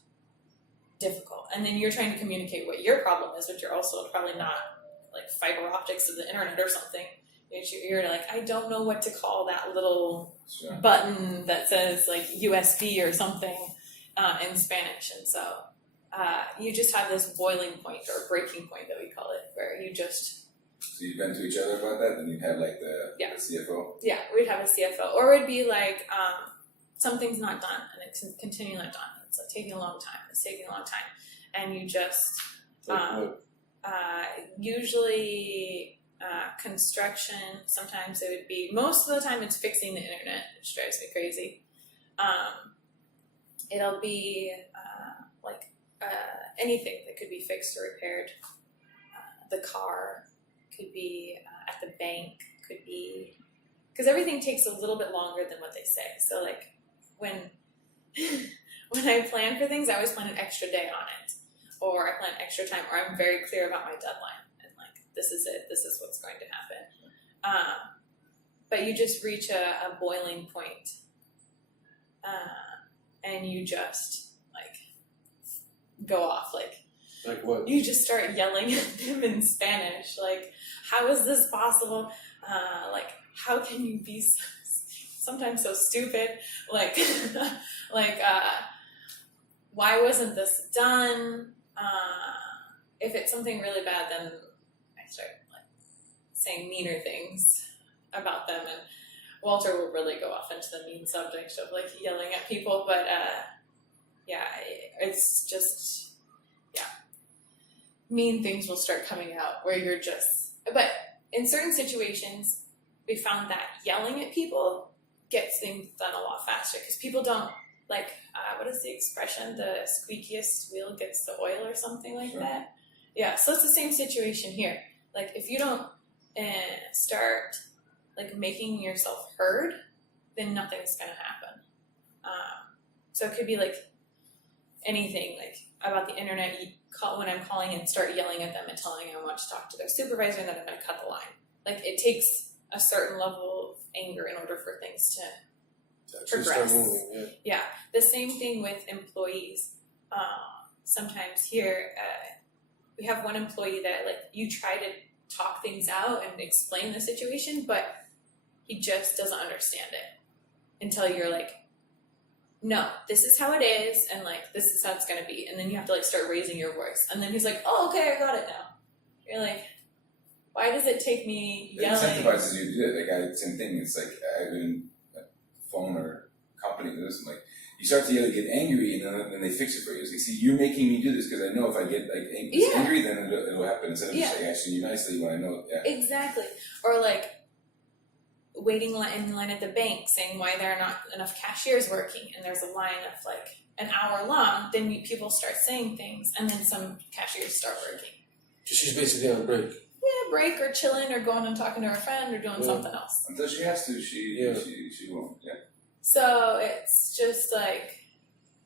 difficult. And then you're trying to communicate what your problem is, but you're also probably not like fiber optics of the internet or something. You're like, I don't know what to call that little Sure. button that says like USB or something in Spanish. And so you just have this boiling point or breaking point that we call it, where you just, So you've been to each other about that, then you'd have like the CFO. yeah, we'd have a CFO, or it'd be like something's not done and it's continually not done. It's like taking a long time. It's taking a long time, and you just Like what? usually construction. Sometimes it would be, most of the time it's fixing the internet, which drives me crazy. It'll be anything that could be fixed or repaired. The car could be at the bank, could be, because everything takes a little bit longer than what they say. So like when I plan for things, I always plan an extra day on it, or I plan extra time, or I'm very clear about my deadline and like this is it, this is what's going to happen. But you just reach a boiling point, and you just like go off. Like what? You just start yelling at them in Spanish, like, how is this possible? Like, how can you be sometimes so stupid? Like, why wasn't this done? If it's something really bad, then I start like saying meaner things about them, and Walter will really go off into the mean subject of like yelling at people, but yeah, it's just, mean things will start coming out where you're just, but in certain situations, we found that yelling at people gets things done a lot faster because people don't, like, what is the expression? The squeakiest wheel gets the oil or something like that. Yeah, so it's the same situation here. Like, if you don't start, like, making yourself heard, then nothing's gonna happen. So it could be, like, anything, like, about the internet. You call when I'm calling and start yelling at them and telling them I want to talk to their supervisor and then I'm going to cut the line. Like, it takes a certain level of anger in order for things to Actually progress. start moving, Yeah, the same thing with employees. Sometimes here, we have one employee that, like, you try to talk things out and explain the situation, but he just doesn't understand it until you're like, no, this is how it is, and like this is how it's gonna be, and then you have to like start raising your voice, and then he's like, oh, okay, I got it now. You're like, why does it take me It yelling? incentivizes you to do it. Like, same thing. It's like I've been a phone or company do this, and like you start to get angry, and then they fix it for you. It's like, see, you're making me do this because I know if I get like angry, then it'll happen. Instead of just like asking you nicely when I know. Yeah. Exactly. Or like, waiting in line at the bank saying why there are not enough cashiers working, and there's a line of like an hour long, then people start saying things, and then some cashiers start working. She's basically on break. Yeah, break or chilling or going and talking to her friend or doing something else. Until she has to, she won't. Yeah. So it's just like,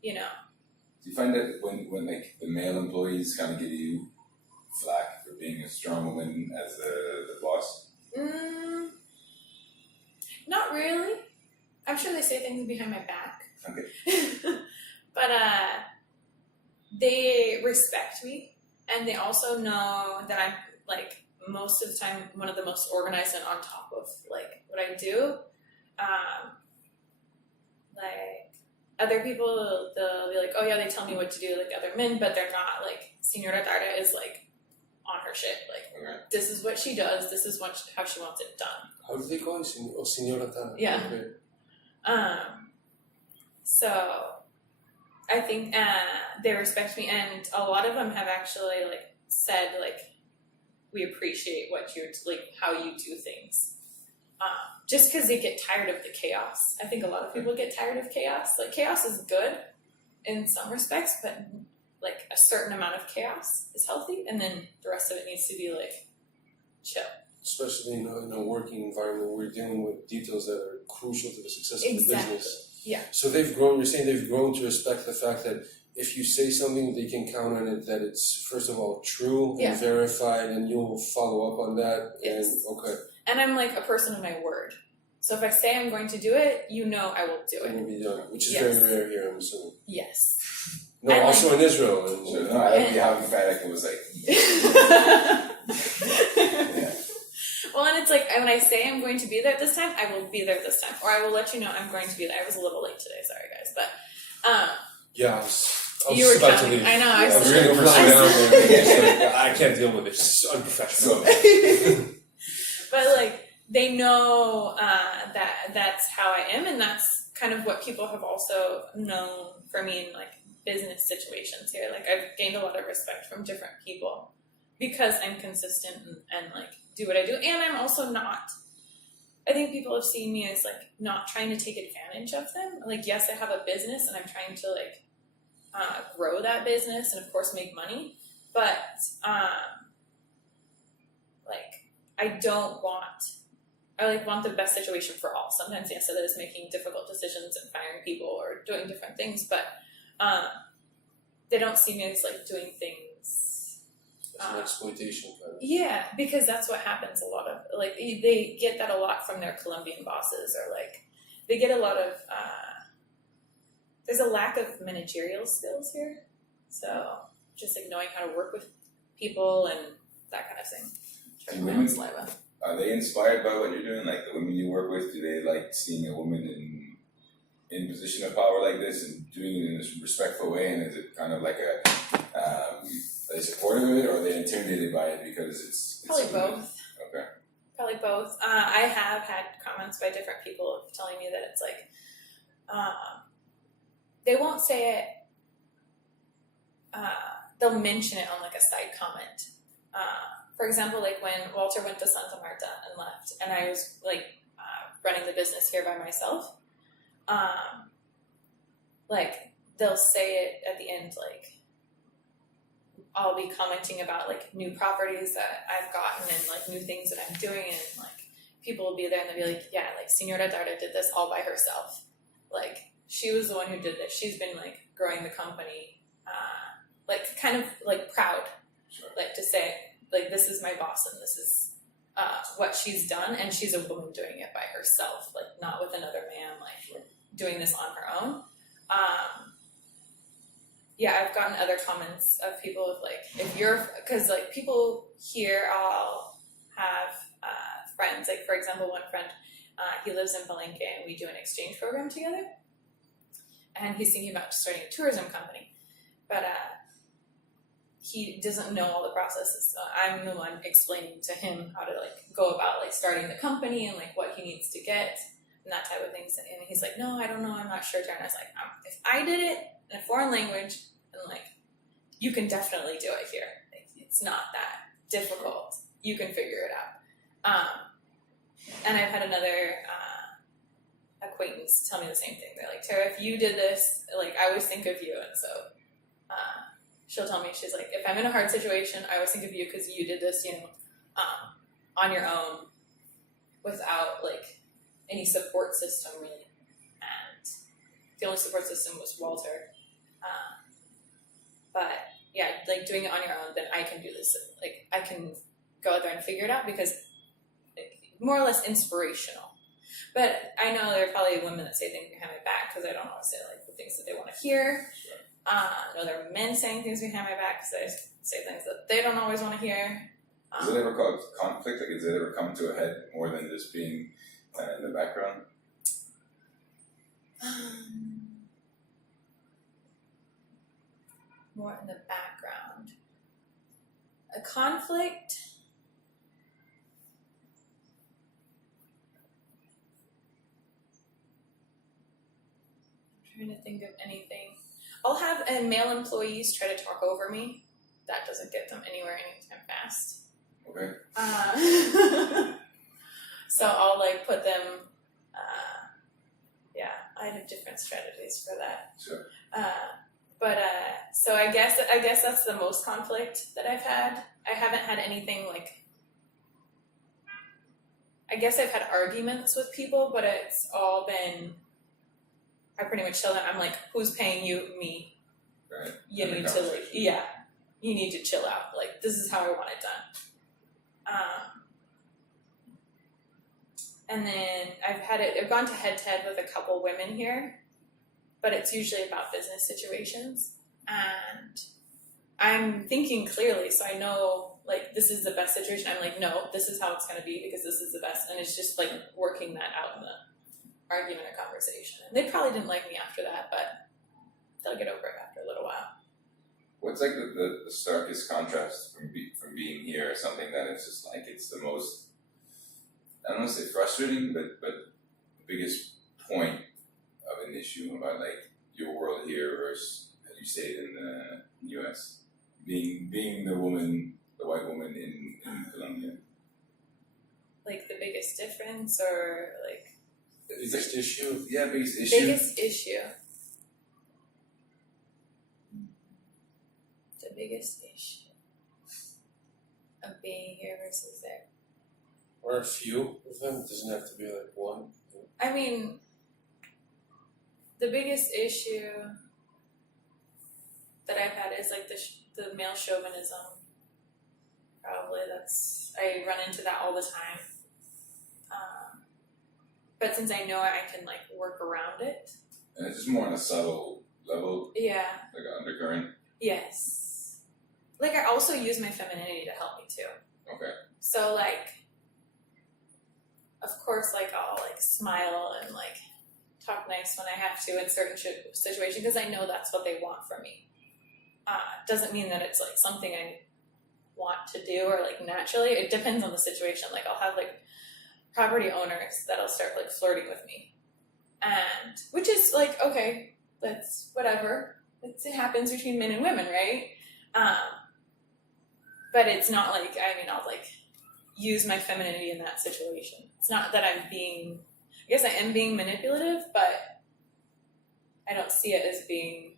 you know. Do you find that when like the male employees kind of give you flack for being a strong woman as the boss? Not really. I'm sure they say things behind my back. Okay. But they respect me, and they also know that I'm like most of the time one of the most organized and on top of like what I do. Like other people, they'll be like, oh yeah, they tell me what to do, like other men, but they're not like Senora Darda is like on her shit. Like, Okay. this is what she does. This is how she wants it done. How do they call it? Senora Tana. Yeah. Okay. So I think they respect me, and a lot of them have actually like said like we appreciate what you're like how you do things. Just because they get tired of the chaos. I think a lot of people get tired of chaos. Like chaos is good in some respects, but like a certain amount of chaos is healthy, and then the rest of it needs to be like chill. Especially in a working environment where you're dealing with details that are crucial to the success of the Exactly. business. Yeah. So they've grown, you're saying they've grown to respect the fact that if you say something, they can count on it, that it's, first of all, true Yeah. and verified, and you'll follow up on that. Yes. And, okay. And I'm like a person of my word. So if I say I'm going to do it, you know I will do It it. will be done, which is Yes. very rare here, I'm assuming. Yes. No, And also in Israel. And, So no, I like how emphatic it was like. Yeah. Well, and it's like when I say I'm going to be there this time, I will be there this time, or I will let you know I'm going to be there. I was a little late today, sorry guys, but yeah, I was you were just about to counting. leave. I know. I was I really was- flying down I- there. It's like, I can't deal with it. It's unprofessional. So But like they know that's how I am, and that's kind of what people have also known for me in like business situations here. Like I've gained a lot of respect from different people because I'm consistent and like do what I do, and I'm also not. I think people have seen me as like not trying to take advantage of them. Like yes, I have a business and I'm trying to like grow that business and of course make money, but like I want the best situation for all. Sometimes yes, it is making difficult decisions and firing people or doing different things, but they don't see me as like doing things. It's an exploitation kind of. Yeah, because that's what happens a lot of. Like they get that a lot from their Colombian bosses, or like they get a lot of. There's a lack of managerial skills here, so just like knowing how to work with people and that kind of thing. Do women, are they inspired by what you're doing? Like the women you work with, do they like seeing a woman in position of power like this and doing it in a respectful way? And is it kind of like are they supportive of it, or are they intimidated by it because it's Probably both. Okay. Probably both. I have had comments by different people telling me that it's like they won't say it. They'll mention it on like a side comment. For example, like when Walter went to Santa Marta and left, and I was like running the business here by myself, like they'll say it at the end, like I'll be commenting about like new properties that I've gotten and like new things that I'm doing, and like people will be there and they'll be like, yeah, like Senora Darda did this all by herself. Like she was the one who did this. She's been like growing the company, like kind of like proud, Sure. like to say like this is my boss and this is what she's done, and she's a woman doing it by herself, like not with another man, like doing this on her own. Yeah, I've gotten other comments of people of like, if you're, because like people here all have friends, like for example, one friend, he lives in Palenque and we do an exchange program together, and he's thinking about starting a tourism company, but he doesn't know all the processes, so I'm the one explaining to him how to like go about like starting the company and like what he needs to get and that type of things. And he's like, no, I don't know, I'm not sure. And I was like, if I did it in a foreign language, then like you can definitely do it here. Like, it's not that difficult. You can figure it out. and I've had another acquaintance tell me the same thing. They're like, Tara, if you did this, like, I always think of you. And so she'll tell me, she's like, if I'm in a hard situation, I always think of you because you did this, on your own without, like, any support system, really. And the only support system was Walter. But, yeah, like, doing it on your own, then I can do this. Like, I can go out there and figure it out because more or less inspirational. But I know there are probably women that say things behind my back because I don't always say like the things that they want to hear. Sure. I know there are men saying things behind my back because I say things that they don't always want to hear. Does it ever cause conflict? Like, does it ever come to a head more than just being in the background? More in the background. A conflict. Trying to think of anything. I'll have male employees try to talk over me. That doesn't get them anywhere anytime fast. Okay. So I'll like put them. I have different strategies for that. Sure. So I guess that's the most conflict that I've had. I haven't had anything like. I guess I've had arguments with people, but it's all been. I pretty much tell them, I'm like, who's paying you? Me. Right. You need to like, you need to chill out. Like, this is how I want it done. And then I've gone to head with a couple women here, but it's usually about business situations. And I'm thinking clearly, so I know, like, this is the best situation. I'm like, no, this is how it's going to be because this is the best. And it's just like working that out in the argument or conversation. And they probably didn't like me after that, but they'll get over it after a little while. What's like the starkest contrast from being here? Something that it's just like it's the most, I don't want to say frustrating, but the biggest point of an issue about like your world here versus as you say it in the U.S. being the white woman in Colombia. Like the biggest difference, or like The biggest issue? Yeah, biggest issue. biggest issue. The biggest issue of being here versus there. Or a few of them. It doesn't have to be like one. I mean, the biggest issue that I've had is like the male chauvinism. Probably I run into that all the time. But since I know it, I can like work around it. And it's just more on a subtle level, Yeah. like an undercurrent. Yes. Like I also use my femininity to help me too. Okay. So like, of course, like I'll like smile and like talk nice when I have to in certain situations because I know that's what they want from me. Doesn't mean that it's like something I want to do or like naturally. It depends on the situation. Like I'll have like property owners that'll start like flirting with me, and which is like okay, that's whatever. It happens between men and women, right? But it's not like I'll like use my femininity in that situation. It's not that I guess I am being manipulative, but I don't see it as being.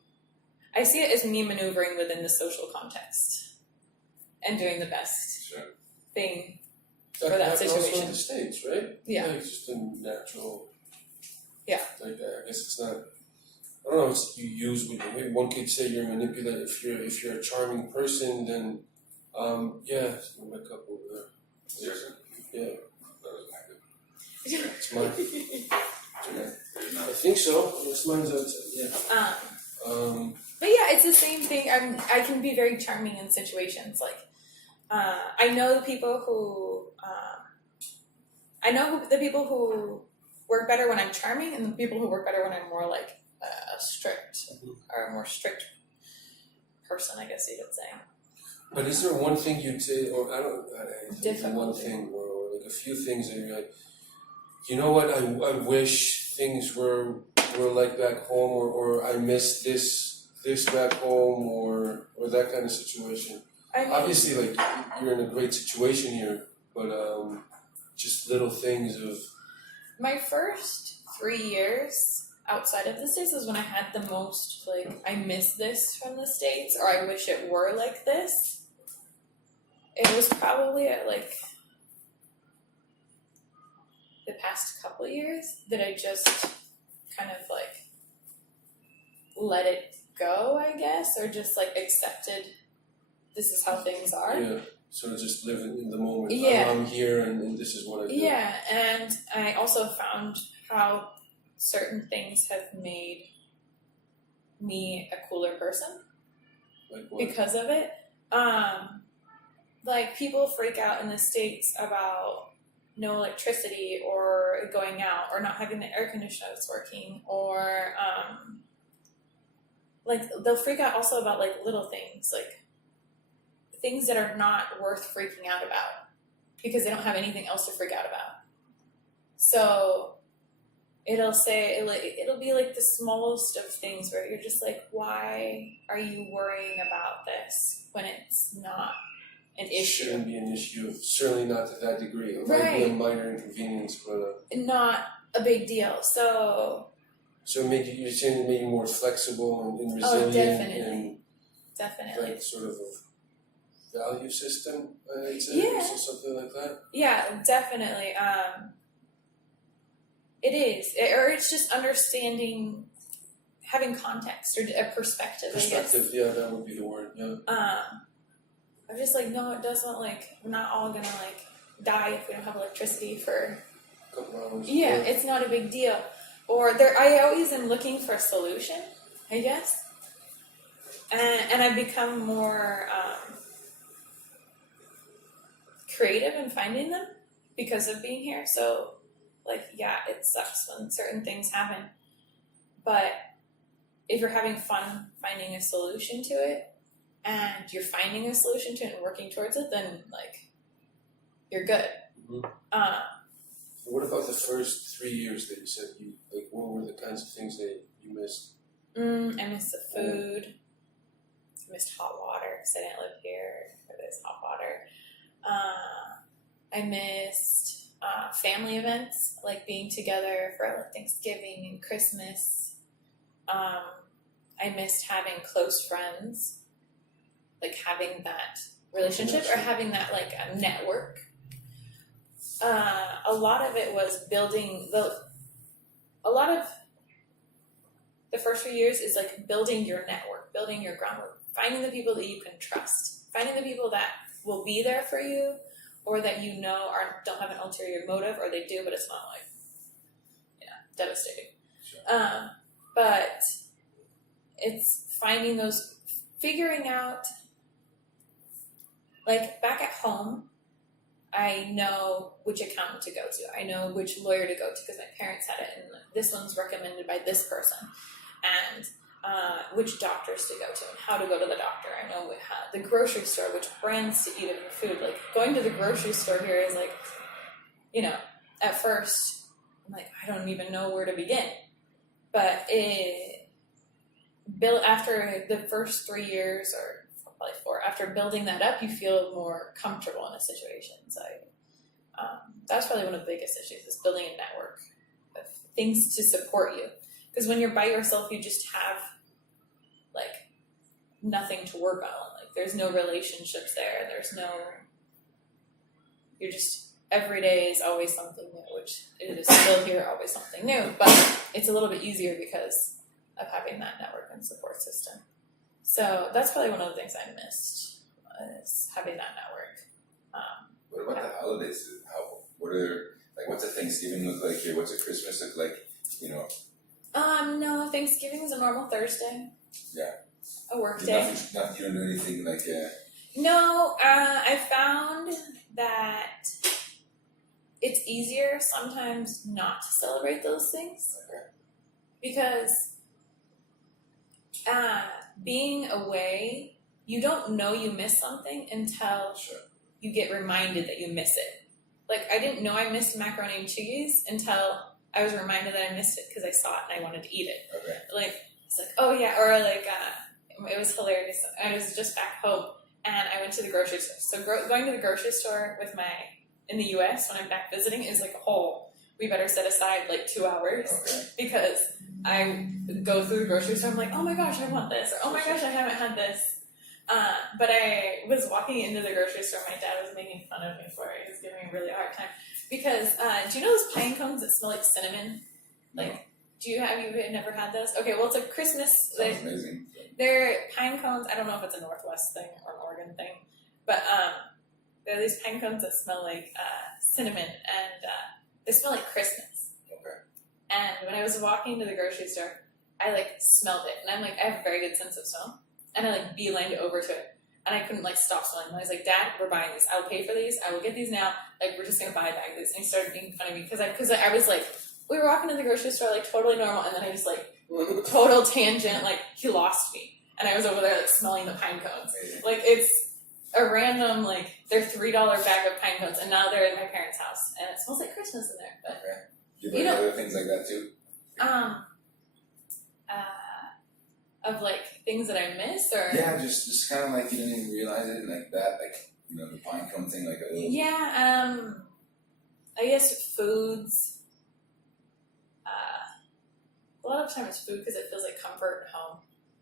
I see it as me maneuvering within the social context and doing the best Sure. thing. That For that happens also situation. in the States, right? Yeah. It's just a natural. Yeah. Like I guess it's not. I don't know. It's you use with maybe one could say you're manipulative. If you're a charming person, then yeah, my cup over there. Seriously? Yeah, That was active. it's mine. Okay. There's I not. think so. This mine's outside. Yeah. But yeah, it's the same thing. I can be very charming in situations. Like, I know the people who who work better when I'm charming, and the people who work better when I'm more like strict or a more strict person, I guess you could say. But is there one thing you'd say, or I don't, Difficult. one thing, or like a few things that you're like, you know what? I wish things were like back home, or I miss this back home, or that kind of situation. I mean, Obviously, like you're in a great situation here, but just little things of My first 3 years outside of the States was when I had the most, like, I miss this from the States, or I wish it were like this. It was probably at, like, the past couple years that I just kind of, like, let it go, I guess, or just, like, accepted this is how things are. yeah, sort of just living in the moment. Yeah. I'm here, and this is what I do. Yeah, and I also found how certain things have made me a cooler person Like what? because of it. Like, people freak out in the States about no electricity or going out or not having the air conditioners working, or like, they'll freak out also about, like, little things, like things that are not worth freaking out about because they don't have anything else to freak out about. So it'll be like the smallest of things where you're just like, why are you worrying about this when it's not an issue? Shouldn't be an issue. Certainly not to that degree. It might be a Right. minor inconvenience, but Not a big deal. So you're saying it made you more flexible and resilient definitely. and definitely. like sort of a value system, I'd say, Yeah. or something like that. Yeah, definitely. It is, or it's just understanding, having context or a perspective. Perspective, yeah, that would be the word. Yeah. I'm just like, no, it doesn't. Like, we're not all gonna, like, die if we don't have electricity for. A couple hours. Yeah, it's not a big deal. Or I always am looking for a solution, I guess. And I've become more creative in finding them because of being here. So, like, yeah, it sucks when certain things happen. But if you're having fun finding a solution to it, and you're finding a solution to it and working towards it, then, like, you're good. Mhm. Um, What about the first 3 years that you said like? What were the kinds of things that you missed? I missed the food. I missed hot water because I didn't live here where there's hot water. I missed family events, like being together for, like, Thanksgiving and Christmas. I missed having close friends, like having that relationship or having that, like, a network. A lot of it was building a lot of the first few years is, like, building your network, building your groundwork, finding the people that you can trust, finding the people that will be there for you, or that you know don't have an ulterior motive, or they do, but it's not, like, devastating. Sure. But it's figuring out, like, back at home, I know which accountant to go to. I know which lawyer to go to because my parents had it, and this one's recommended by this person, and which doctors to go to and how to go to the doctor. I know the grocery store, which brands to eat of your food. Like, going to the grocery store here is, like, at first I'm like, I don't even know where to begin. But after the first 3 years, or probably 4, after building that up, you feel more comfortable in a situation. So that's probably one of the biggest issues, is building a network of things to support you. Because when you're by yourself, you just have, like, nothing to work on. Like, there's no relationships there. You're just, every day is always something new, which it is still here, always something new. But it's a little bit easier because of having that network and support system. So that's probably one of the things I missed, is having that network. What about the holidays? What's a Thanksgiving look like here? What's a Christmas look like? No, Thanksgiving is a normal Thursday. Yeah. A work day. You don't do anything like No, I found that it's easier sometimes not to celebrate those things. Okay. Because being away, you don't know you miss something until Sure. you get reminded that you miss it. Like, I didn't know I missed macaroni and cheese until I was reminded that I missed it because I saw it and I wanted to eat it. Okay. Like, it's like, oh yeah, or like, it was hilarious. I was just back home and I went to the grocery store. So going to the grocery store with my in the US when I'm back visiting is like, oh, we better set aside like 2 hours Okay. because I go through the grocery store, I'm like, oh my gosh, I want this, or oh my gosh, I haven't had this. But I was walking into the grocery store, my dad was making fun of me for it, he was giving me a really hard time. Because, do you know those pine cones that smell like cinnamon? Like, have you never had those? Okay, well, it's a Christmas, Sounds amazing. they're pine cones, I don't know if it's a Northwest thing or an Oregon thing, but, they're these pine cones that smell like, cinnamon, and, they smell like Christmas. Okay. And when I was walking to the grocery store, I like smelled it, and I'm like, I have a very good sense of smell, and I like beelined over to it, and I couldn't like stop smelling them. I was like, Dad, we're buying these. I will pay for these. I will get these now. Like, we're just gonna buy a bag of these. And he started making fun of me because I was like, we were walking to the grocery store like totally normal, and then I just like total tangent, like he lost me, and I was over there like smelling the pine cones. Amazing. Like it's a random like they're $3 bag of pine cones, and now they're in my parents' house, and it smells like Christmas in there. But Okay. Do you You like know- other things like that too? of like things that I miss or Yeah, just kind of like you didn't even realize it, like that, like the pine cone thing, like a little. yeah, I guess foods. A lot of times it's food because it feels like comfort at home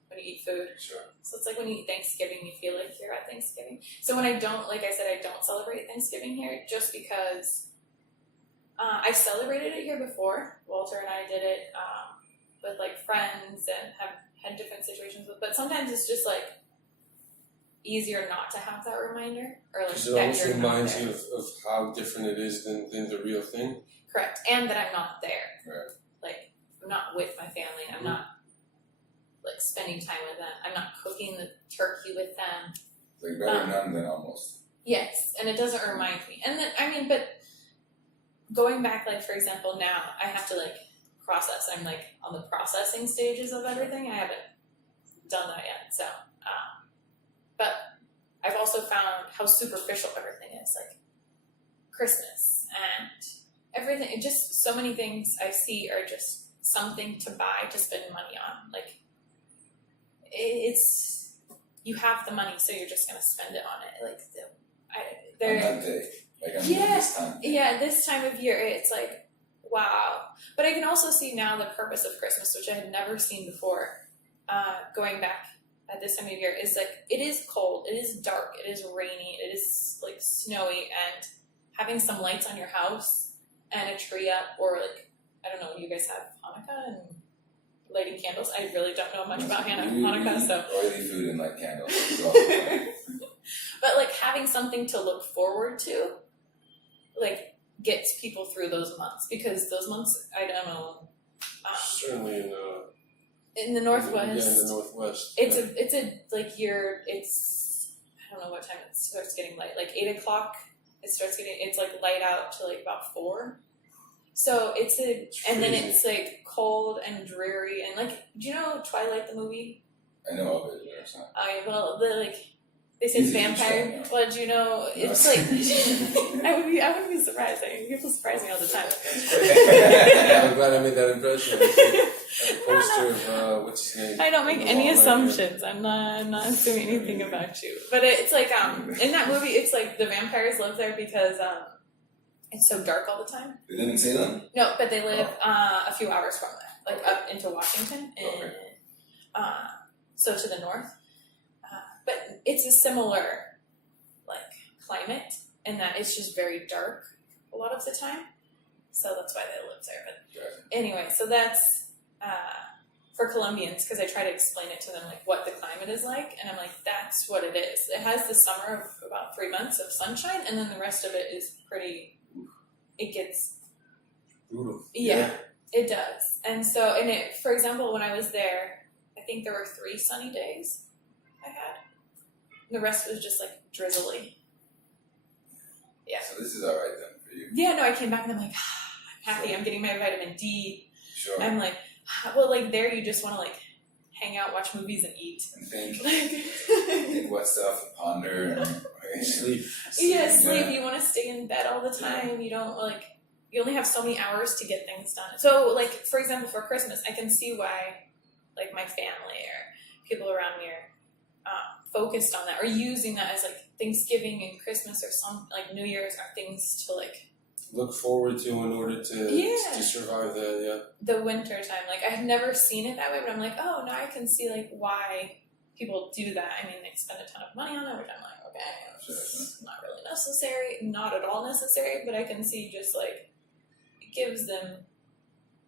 when you eat food. Sure. So it's like when you eat Thanksgiving, you feel like you're at Thanksgiving. So when I don't, like I said, I don't celebrate Thanksgiving here just because I celebrated it here before. Walter and I did it with like friends and have had different situations with, but sometimes it's just like easier not to have that reminder or like Because it that almost you're not reminds there. you of how different it is than the real thing. Correct, and that I'm not there. Right. Like I'm not with my family. I'm not like spending time with them. I'm not cooking the turkey with them. It's like better none than almost. Yes, and it doesn't remind me. And then I mean, but going back, like for example, now I have to like process. I'm like on the processing stages of everything. I haven't done that yet. So, but I've also found how superficial everything is. Like Christmas and everything. Just so many things I see are just something to buy to spend money on. Like it's you have the money, so you're just gonna spend it on it. Like On they're that day, like on Yeah. this time. yeah, this time of year, it's like, wow. But I can also see now the purpose of Christmas, which I had never seen before, going back at this time of year, is like, it is cold, it is dark, it is rainy, it is like snowy, and having some lights on your house and a tree up, or like, I don't know, you guys have Hanukkah and lighting candles. I really don't know much about Hanukkah, so. Oily food and like candles. as well. But like having something to look forward to, like gets people through those months, because those months, I don't know, Certainly in in the Northwest, Yeah, in the Northwest. it's a like it's I don't know what time it starts getting light, like 8 o'clock. It's like light out to like about 4. So it's and then crazy. it's like cold and dreary, and like, do you know Twilight the movie? I know of it, but it's not. Well, the like they say it's Easy to vampire. show, Well, do you know it's like I wouldn't be surprised. People surprise me all the time. Yeah, I'm glad I made that impression. A poster of what's his name? I don't make The any wall right assumptions. I'm not assuming anything about you. But it's like in that movie, it's like the vampires live there because it's so dark all the time. They didn't say them? No, but they live a few hours from there, like up into Washington, and Okay. so to the north. But it's a similar like climate in that it's just very dark a lot of the time. So that's why they live there. But Gotcha. anyway, so that's for Colombians, because I try to explain it to them like what the climate is like, and I'm like, that's what it is. It has the summer of about 3 months of sunshine, and then the rest of it is pretty. It gets Brutal. yeah, it does. And so, and it, for example, when I was there, I think there were 3 sunny days I had. The rest was just like drizzly. Yeah. So this is alright then for you. Yeah, no, I came back and I'm like, I'm happy. I'm getting my vitamin D. Sure. I'm like, well, like there you just want to like hang out, watch movies, and eat. And think Like, what stuff, ponder, and Sleep. yeah, sleep. You want to stay in bed all the time. You don't like. You only have so many hours to get things done. So, like for example, for Christmas, I can see why, like my family or people around me are focused on that or using that as like Thanksgiving and Christmas or some like New Year's are things to like look forward to in order to survive the winter time. Like I had never seen it that way, but I'm like, oh, now I can see like why people do that. I mean, they spend a ton of money on it, which I'm like, okay, it's not really necessary, not at all necessary, but I can see just like it gives them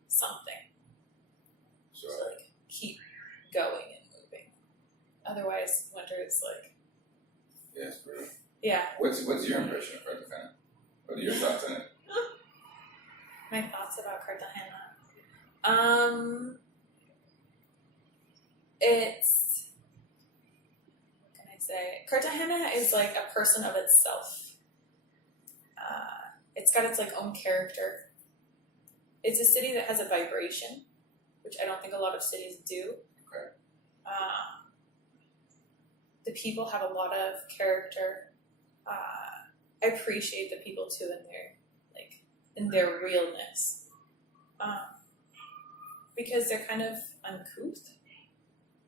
something to like keep going and moving. Otherwise, winter is like it's brutal. yeah. What's your impression of Cartagena? What are your thoughts on it? My thoughts about Cartagena. It's what can I say? Cartagena is like a person of itself. It's got its like own character. It's a city that has a vibration, which I don't think a lot of cities do. Okay. The people have a lot of character. I appreciate the people too in their realness, because they're kind of uncouth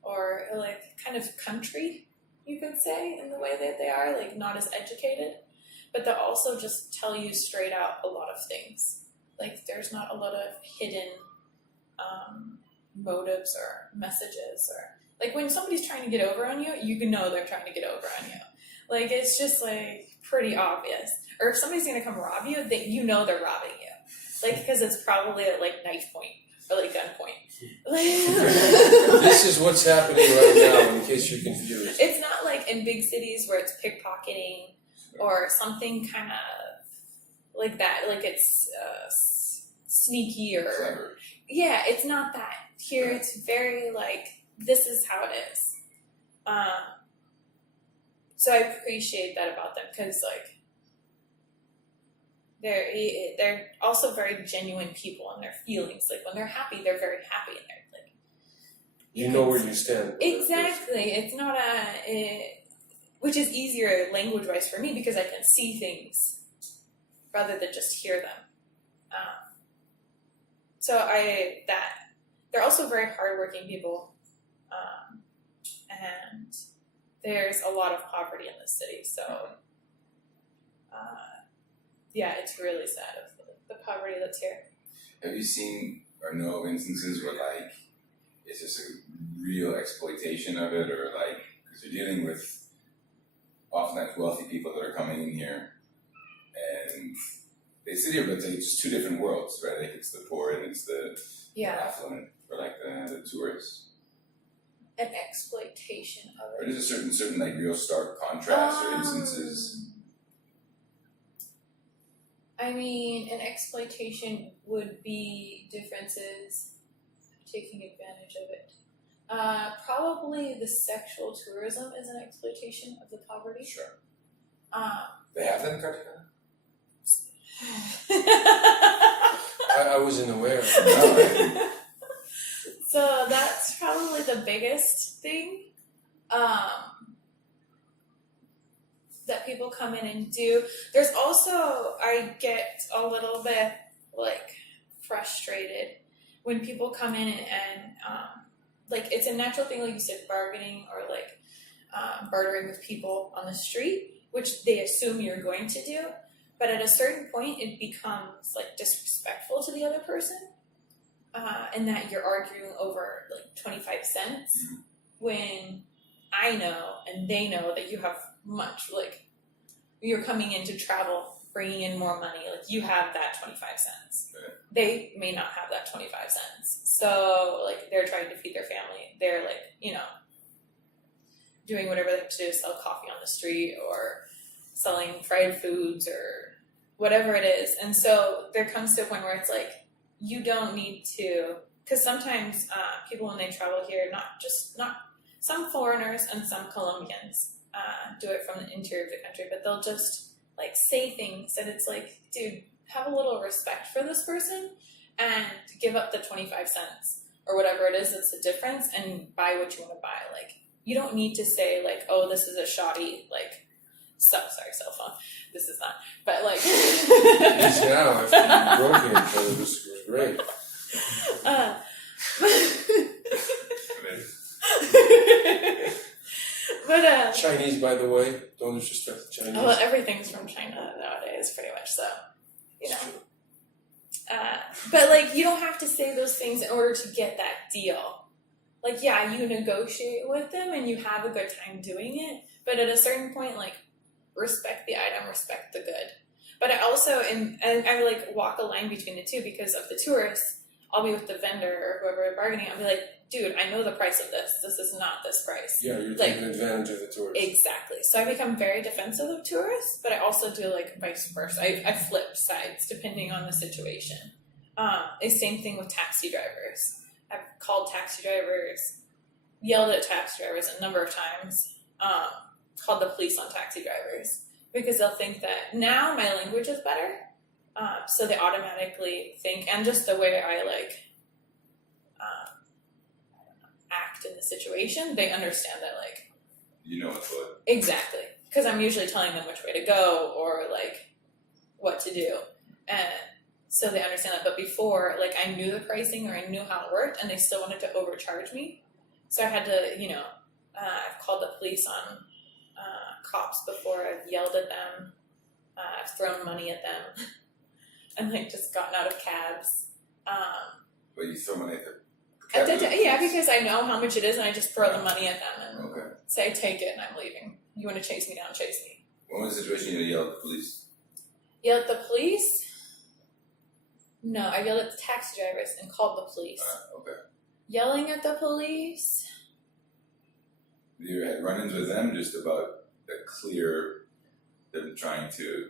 or like kind of country, you could say, in the way that they are, like not as educated, but they'll also just tell you straight out a lot of things. Like there's not a lot of hidden motives or messages, or like when somebody's trying to get over on you, you can know they're trying to get over on you. Like it's just like pretty obvious. Or if somebody's gonna come rob you, you know they're robbing you. Like because it's probably at like knife point or like gun point. This is what's happening right now, in case you're confused. It's not like in big cities where it's pickpocketing or something kind of like that. Like it's sneaky or Clever. yeah, it's not that. Here it's very like this is how it is. So I appreciate that about them because like they're also very genuine people and their feelings. Like when they're happy, they're very happy, and they're like You know where you stand. exactly. It's not which is easier language wise for me because I can see things rather than just hear them. So they're also very hardworking people, and there's a lot of poverty in this city. So, yeah, it's really sad of the poverty that's here. Have you seen or know of instances where like it's just a real exploitation of it, or like because you're dealing with oftentimes wealthy people that are coming in here, and they sit here, but it's just two different worlds, right? Like it's the poor and it's the affluent, or like the tourists. An exploitation of Or it. there's a certain like real stark contrast or instances. I mean, an exploitation would be differences, taking advantage of it. Probably the sexual tourism is an exploitation of the poverty. Sure. They have that in Cartagena? I wasn't aware. So that's probably the biggest thing that people come in and do. There's also, I get a little bit like frustrated when people come in and like it's a natural thing, like you said, bargaining or like bartering with people on the street, which they assume you're going to do. But at a certain point, it becomes like disrespectful to the other person, and that you're arguing over like 25 cents when I know and they know that you have much, like you're coming in to travel, bringing in more money, like you have that 25 cents. Right. They may not have that 25 cents. So like they're trying to feed their family. They're like, you know, doing whatever they have to do, sell coffee on the street or selling fried foods or whatever it is. And so there comes to a point where it's like, you don't need to, because sometimes people when they travel here, not some foreigners and some Colombians do it from the interior of the country, but they'll just like say things and it's like, dude, have a little respect for this person and give up the 25 cents or whatever it is that's the difference and buy what you want to buy. Like, you don't need to say like, oh, this is a shoddy, like, cell phone. This is not, but like. It's now, if you broke it, but it was great. But Chinese, by the way, don't disrespect the Chinese. well, everything's from China nowadays, pretty much. So, you know. It's true. But like, you don't have to say those things in order to get that deal. Like, yeah, you negotiate with them and you have a good time doing it. But at a certain point, like, respect the item, respect the good. But I also, and I like walk a line between the two because of the tourists. I'll be with the vendor or whoever we're bargaining. I'll be like, dude, I know the price of this. This is not this price. Yeah, you're Like, taking advantage of the tourists. Exactly. So I become very defensive of tourists, but I also do like vice versa. I flip sides depending on the situation. The same thing with taxi drivers. I've called taxi drivers, yelled at taxi drivers a number of times, called the police on taxi drivers because they'll think that now my language is better. So they automatically think, and just the way I like act in the situation, they understand that like, You know what's what. exactly, because I'm usually telling them which way to go or like what to do, and so they understand that. But before, like, I knew the pricing or I knew how it worked, and they still wanted to overcharge me, so I had to, I've called the police on cops before. I've yelled at them, I've thrown money at them, and like just gotten out of cabs. But you throw money at the Yeah, because I know how much it is, and I just throw the money at them and Okay. say, "Take it," and I'm leaving. You want to chase me down? Chase me. What was the situation you yelled at the police? Yelled at the police? No, I yelled at the taxi drivers and called the police. Okay. Yelling at the police? You had run-ins with them just about the clear them trying to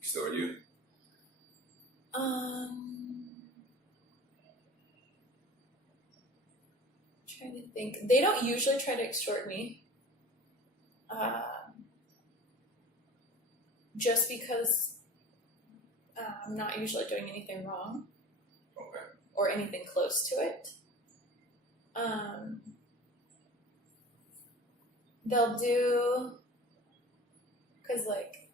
extort you? Trying to think. They don't usually try to extort me. Just because I'm not usually doing anything wrong. Okay. Or anything close to it. They'll do, because like,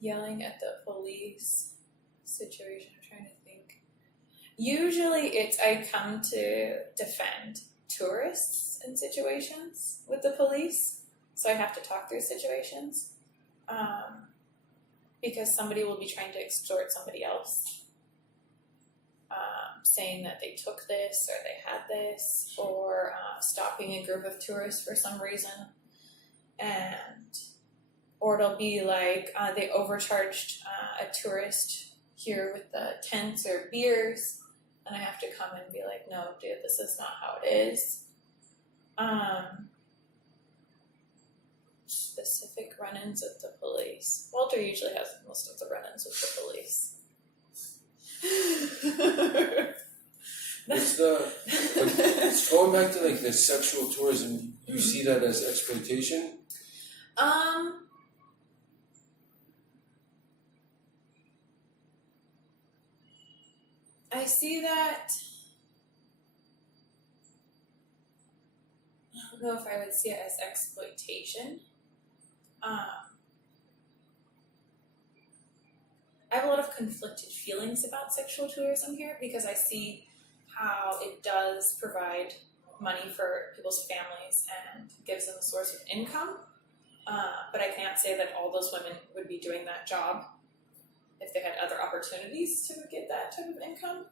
yelling at the police situation, I'm trying to think. Usually it's I come to defend tourists in situations with the police, so I have to talk through situations. Because somebody will be trying to extort somebody else, saying that they took this or they had this, or stopping a group of tourists for some reason, or it'll be like they overcharged a tourist here with the tents or beers, and I have to come and be like, no, dude, this is not how it is. Specific run-ins with the police. Walter usually has most of the run-ins with the police. It's going back to like the sexual tourism. You see that as exploitation? I see that. I don't know if I would see it as exploitation. I have a lot of conflicted feelings about sexual tourism here because I see how it does provide money for people's families and gives them a source of income. But I can't say that all those women would be doing that job if they had other opportunities to get that type of income.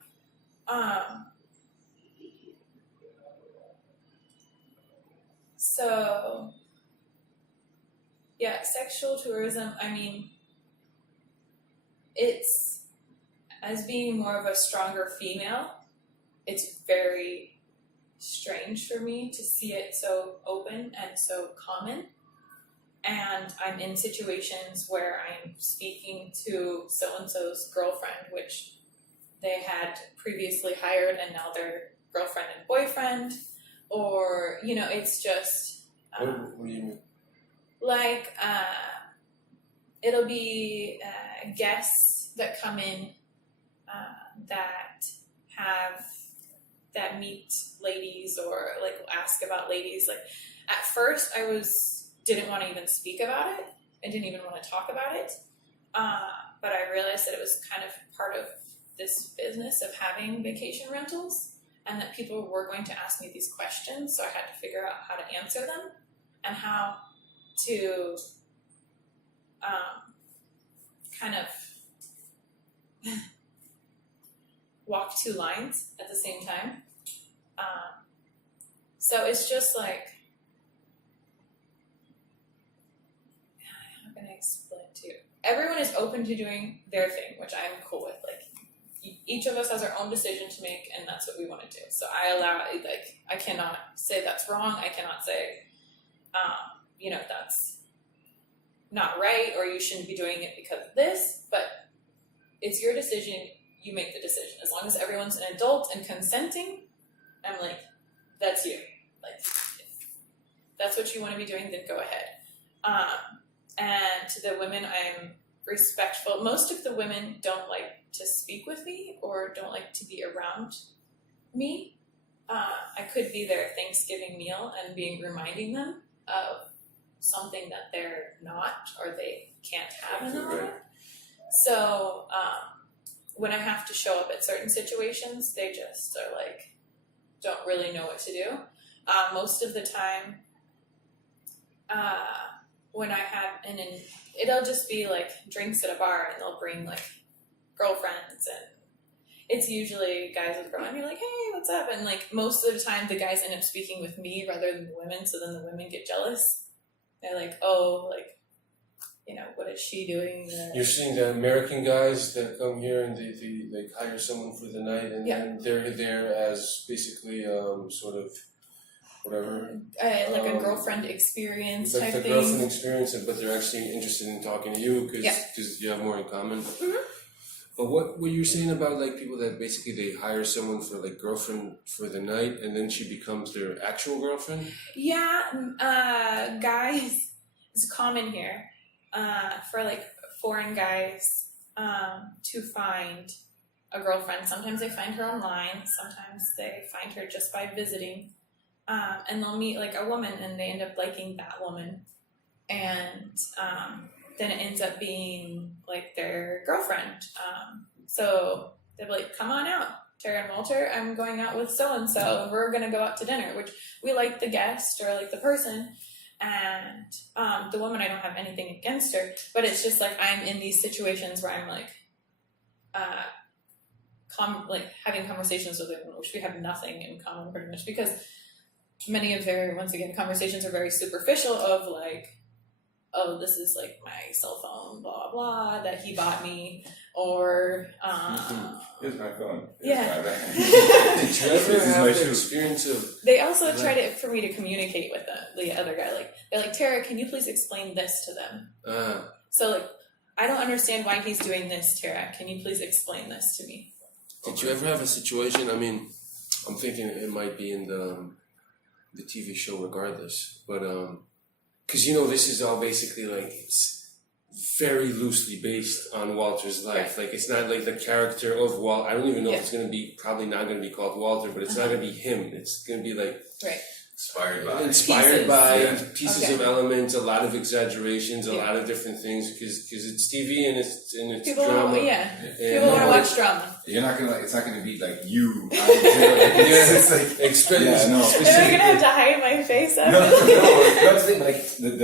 So, yeah, sexual tourism, I mean, it's, as being more of a stronger female, it's very strange for me to see it so open and so common. And I'm in situations where I'm speaking to so-and-so's girlfriend, which they had previously hired and now they're girlfriend and boyfriend, or, it's just... What do you mean? Like, it'll be guests that come in that meet ladies or like ask about ladies. Like, at first I didn't want to even speak about it. I didn't even want to talk about it. But I realized that it was kind of part of this business of having vacation rentals, and that people were going to ask me these questions, so I had to figure out how to answer them and how to kind of walk two lines at the same time. So it's just like, how can I explain to you? Everyone is open to doing their thing, which I'm cool with. Like, each of us has our own decision to make, and that's what we want to do. So I allow, like, I cannot say that's wrong. I cannot say, that's not right, or you shouldn't be doing it because of this. But it's your decision. You make the decision. As long as everyone's an adult and consenting, I'm like, that's you. Like, if that's what you want to be doing, then go ahead. And to the women, I'm respectful. Most of the women don't like to speak with me or don't like to be around me. I could be their Thanksgiving meal and reminding them of something that they're not or they can't have in their life. So when I have to show up at certain situations, they just are like, don't really know what to do. Most of the time, when I have, it'll just be like drinks at a bar, and they'll bring like girlfriends, and it's usually guys with girlfriends. And you're like, hey, what's up? And like most of the time, the guys end up speaking with me rather than the women. So then the women get jealous. They're like, oh, like, what is she doing? You're seeing the American guys that come here and they hire someone for the night, and then they're there as basically sort of whatever. Like a girlfriend experience like type the thing. girlfriend experience, but they're actually interested in talking to you because you have more in common. Mm-hmm. But what were you saying about like people that basically they hire someone for like girlfriend for the night, and then she becomes their actual girlfriend? Yeah, guys, it's common here for like foreign guys to find a girlfriend. Sometimes they find her online, sometimes they find her just by visiting, and they'll meet like a woman and they end up liking that woman, and then it ends up being like their girlfriend. So they'll be like, come on out, Tara and Walter, I'm going out with so-and-so, and we're gonna go out to dinner, which we like the guest or like the person. And the woman, I don't have anything against her, but it's just like I'm in these situations where I'm like, having conversations with women, which we have nothing in common pretty much, because many of their, once again, conversations are very superficial of like, oh, this is like my cell phone, blah, blah, that he bought me, or, Here's my phone. Yeah. Did you ever This is have my the shoe. experience of they also tried for me to communicate with the other guy. Like, they're like, Tara, can you please explain this to them? So like, I don't understand why he's doing this, Tara. Can you please explain this to me? Did you ever have a situation? I mean, I'm thinking it might be in the TV show regardless, but because this is all basically like it's very loosely based on Walter's life. Right. Like it's not like the character of Walt. I don't even know Yeah. if it's gonna be probably not gonna be called Walter, but it's not gonna be him. It's gonna be like Right. Inspired by. pieces Okay. of elements, a lot of exaggerations, a Yeah. lot of different things because it's TV and it's People, drama. people want to watch drama. You're not gonna it's not gonna be like you. It's like Especially, Am I gonna have to hide my face no, after this? that's the thing. Like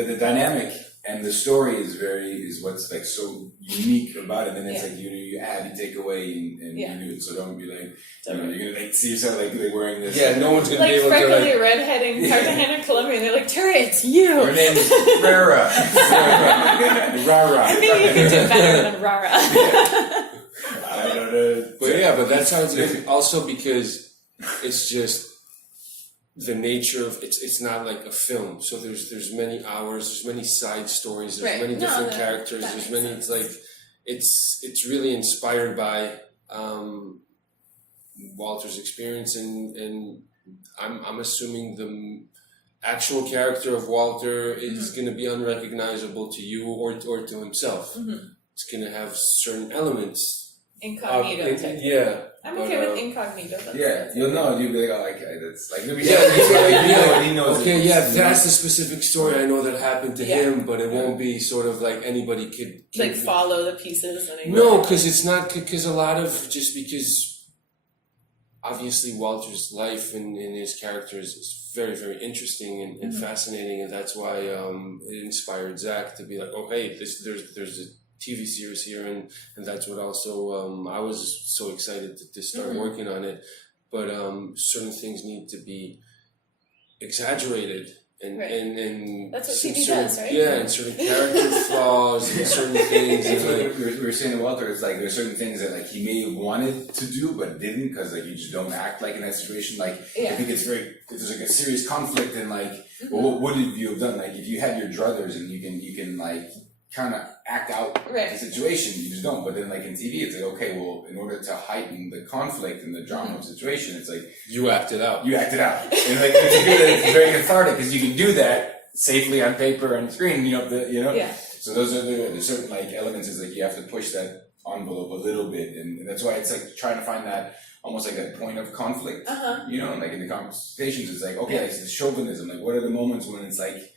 the dynamic and the story is what's like so unique about it. And it's Yeah. like you add, you take away, and Yeah. you do it. So don't be like you're gonna like see yourself like wearing this. yeah, no one's gonna Like be able to freckly like. redhead in Cartagena, Colombia, and they're like, Tara, it's you. Your name is Rara. Rara. I think you can do better than Rara. I don't know. But that sounds good. Also because it's just the nature of it's not like a film. So there's many hours, there's many side stories, there's Right. many No, different that- characters, that there's makes many. sense. It's like it's really inspired by Walter's experience, and I'm assuming the actual character of Walter is going to be unrecognizable to you or to himself. Mhm. It's going to have certain elements. Incognito Of- type. yeah. I'm okay with incognito. Yeah, you'll know. You'll be like, oh, okay, that's like maybe he knows. Okay, it. yeah, that's the specific story I know that happened to Yeah. him, but it won't be sort of like anybody could Like follow the pieces and No, because it's not because a lot of just because obviously Walter's life and his characters is very, very interesting and fascinating, and that's why it inspired Zach to be like, oh hey, there's a TV series here, and that's what also I was so excited to start working on it. But certain things need to be exaggerated. And, Right. and That's what some TV certain, does, right? Yeah, and certain character flaws and certain things. That's And what like, we were saying to Walter. It's like there's certain things that like he may have wanted to do but didn't because like you just don't act like in that situation. Like I think it's very there's like a serious conflict and like well, what would you have done? Like if you had your druthers and you can like kind of act out the situation, you just don't. But then like in TV, it's like okay, well, in order to heighten the conflict and the drama of the situation, it's like you act it out. you act it out, and like it's very cathartic because you can do that safely on paper and screen. Yeah. So those are the certain like elements is like you have to push that envelope a little bit, and that's why it's like trying to find that almost like that point of conflict. Like in the conversations, it's like okay, it's the chauvinism. Like what are the moments when it's like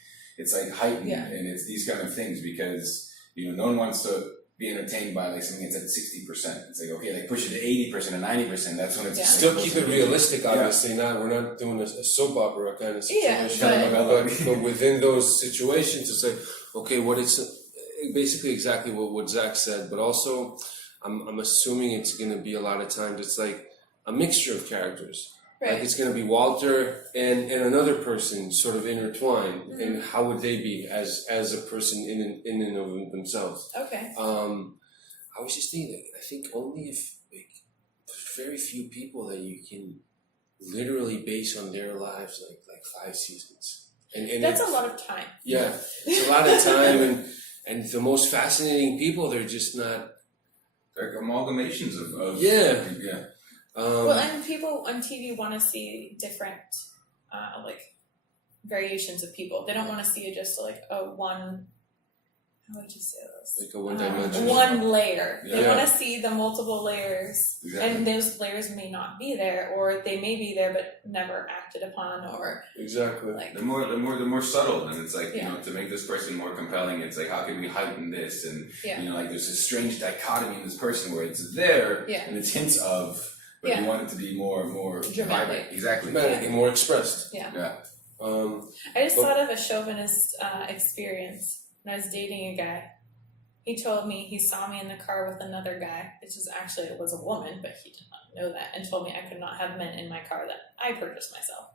heightened and it's these kind of things because no one wants to be entertained by like something that's at 60%. It's like okay, like push it to 80% or 90%. That's when it's Still keep it realistic, obviously. We're not doing a soap opera kind of situation. But within those situations, it's like okay, what it's basically exactly what Zach said. But also, I'm assuming it's going to be a lot of times. It's like a mixture of characters. Right. Like it's going to be Walter and another person sort of intertwined, and how would they be as a person in and of themselves? Okay. I was just thinking, I think only if there's very few people that you can literally base on their lives like 5 seasons, and That's a lot of time. Yeah, it's a lot of time, and the most fascinating people, they're just not like amalgamations of yeah. Well, and people on TV want to see different, variations of people. They don't want to see just like a one. How would you say this? Like a one-dimensional. One layer. They Yeah. want to see the multiple layers, and those layers may not be there, or they may be there but never acted upon, or Exactly. like the more subtle, and it's like to make this person more compelling. It's like how can we heighten this, and like there's this strange dichotomy in this person where it's there and it's hints of. But you want it to be more dramatic. vibrant. Exactly. Dramatic and more expressed. Yeah. Yeah. I just thought of a chauvinist experience when I was dating a guy. He told me he saw me in the car with another guy, which is actually it was a woman, but he did not know that, and told me I could not have men in my car that I purchased myself.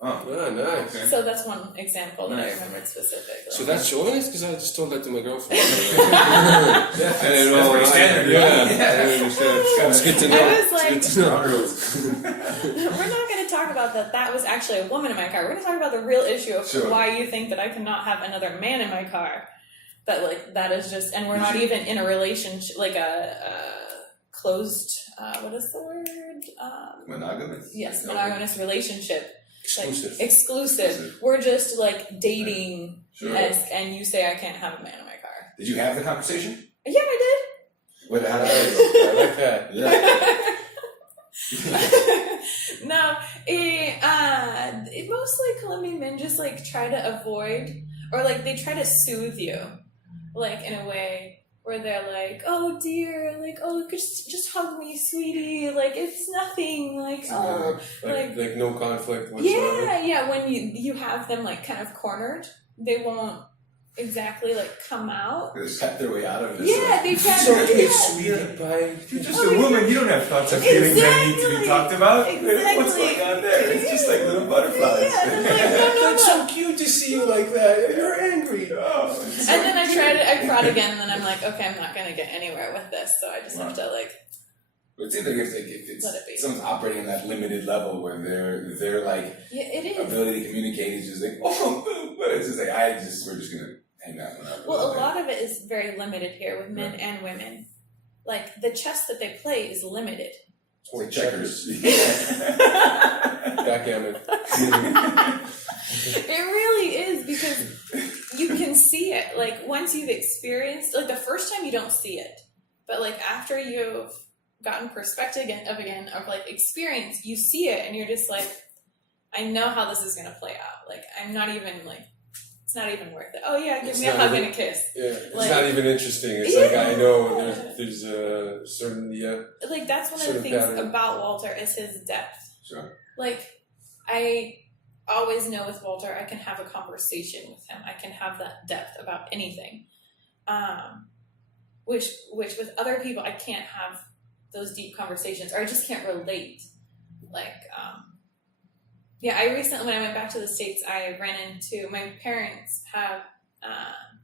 Oh, nice. Okay. So that's one example that I remembered specifically. So that's chauvinist because I just told that to my girlfriend. That's pretty standard. It's good to know. I was like, it's good to know. we're not going to talk about that. That was actually a woman in my car. We're going to talk about the real issue of why you think that I cannot have another man in my car. That that is just, and we're not even in a relationship, like a closed. What is the word? Monogamous. Yes, monogamous relationship. Exclusive. Like, exclusive. We're just like dating, Sure. and you say I can't have a man in my car. Did you have the conversation? Yeah, I How did that I like that. Yeah. did. No, mostly Colombian men just like try to avoid, or like they try to soothe you, like in a way where they're like, "Oh dear, like just hug me, sweetie, like it's nothing, like oh." Like no conflict whatsoever. Yeah. When you have them like kind of cornered, they won't exactly like come out. They pat their way out of this. Yeah, they try It's to. okay, Yeah. sweetie. Bye. You're just a woman. You don't have thoughts or feelings that need to be talked about. Exactly. What's going on there? It's just like little butterflies. Yeah, they're like, no. That's so cute to see you like that. You're angry. Oh, And then I tried again, and then I'm like, okay, I'm not gonna get anywhere with this, so I just have to like. But it seems like if it's Let it be. someone's operating on that limited level where their like Yeah, it is. ability to communicate is just like but it's just like we're just gonna hang that one up. Well, a lot of it is very limited here with men and women. Like the chess that they play is limited. Or checkers. Backgammon. It really is, because you can see it. Like once you've experienced, like the first time you don't see it, but like after you've gotten perspective again of like experience, you see it, and you're just like, I know how this is gonna play out. Like I'm not even like it's not even worth it. Oh yeah, give It's me a not hug even- and a kiss. Yeah, it's Like- not even interesting. It's Yeah. like I know there's a certain Like that's one of Sort the of things pattern. about Walter is his depth. Sure. Like I always know with Walter I can have a conversation with him. I can have that depth about anything. Which with other people I can't have those deep conversations, or I just can't relate. Like I recently, when I went back to the States, I ran into, my parents have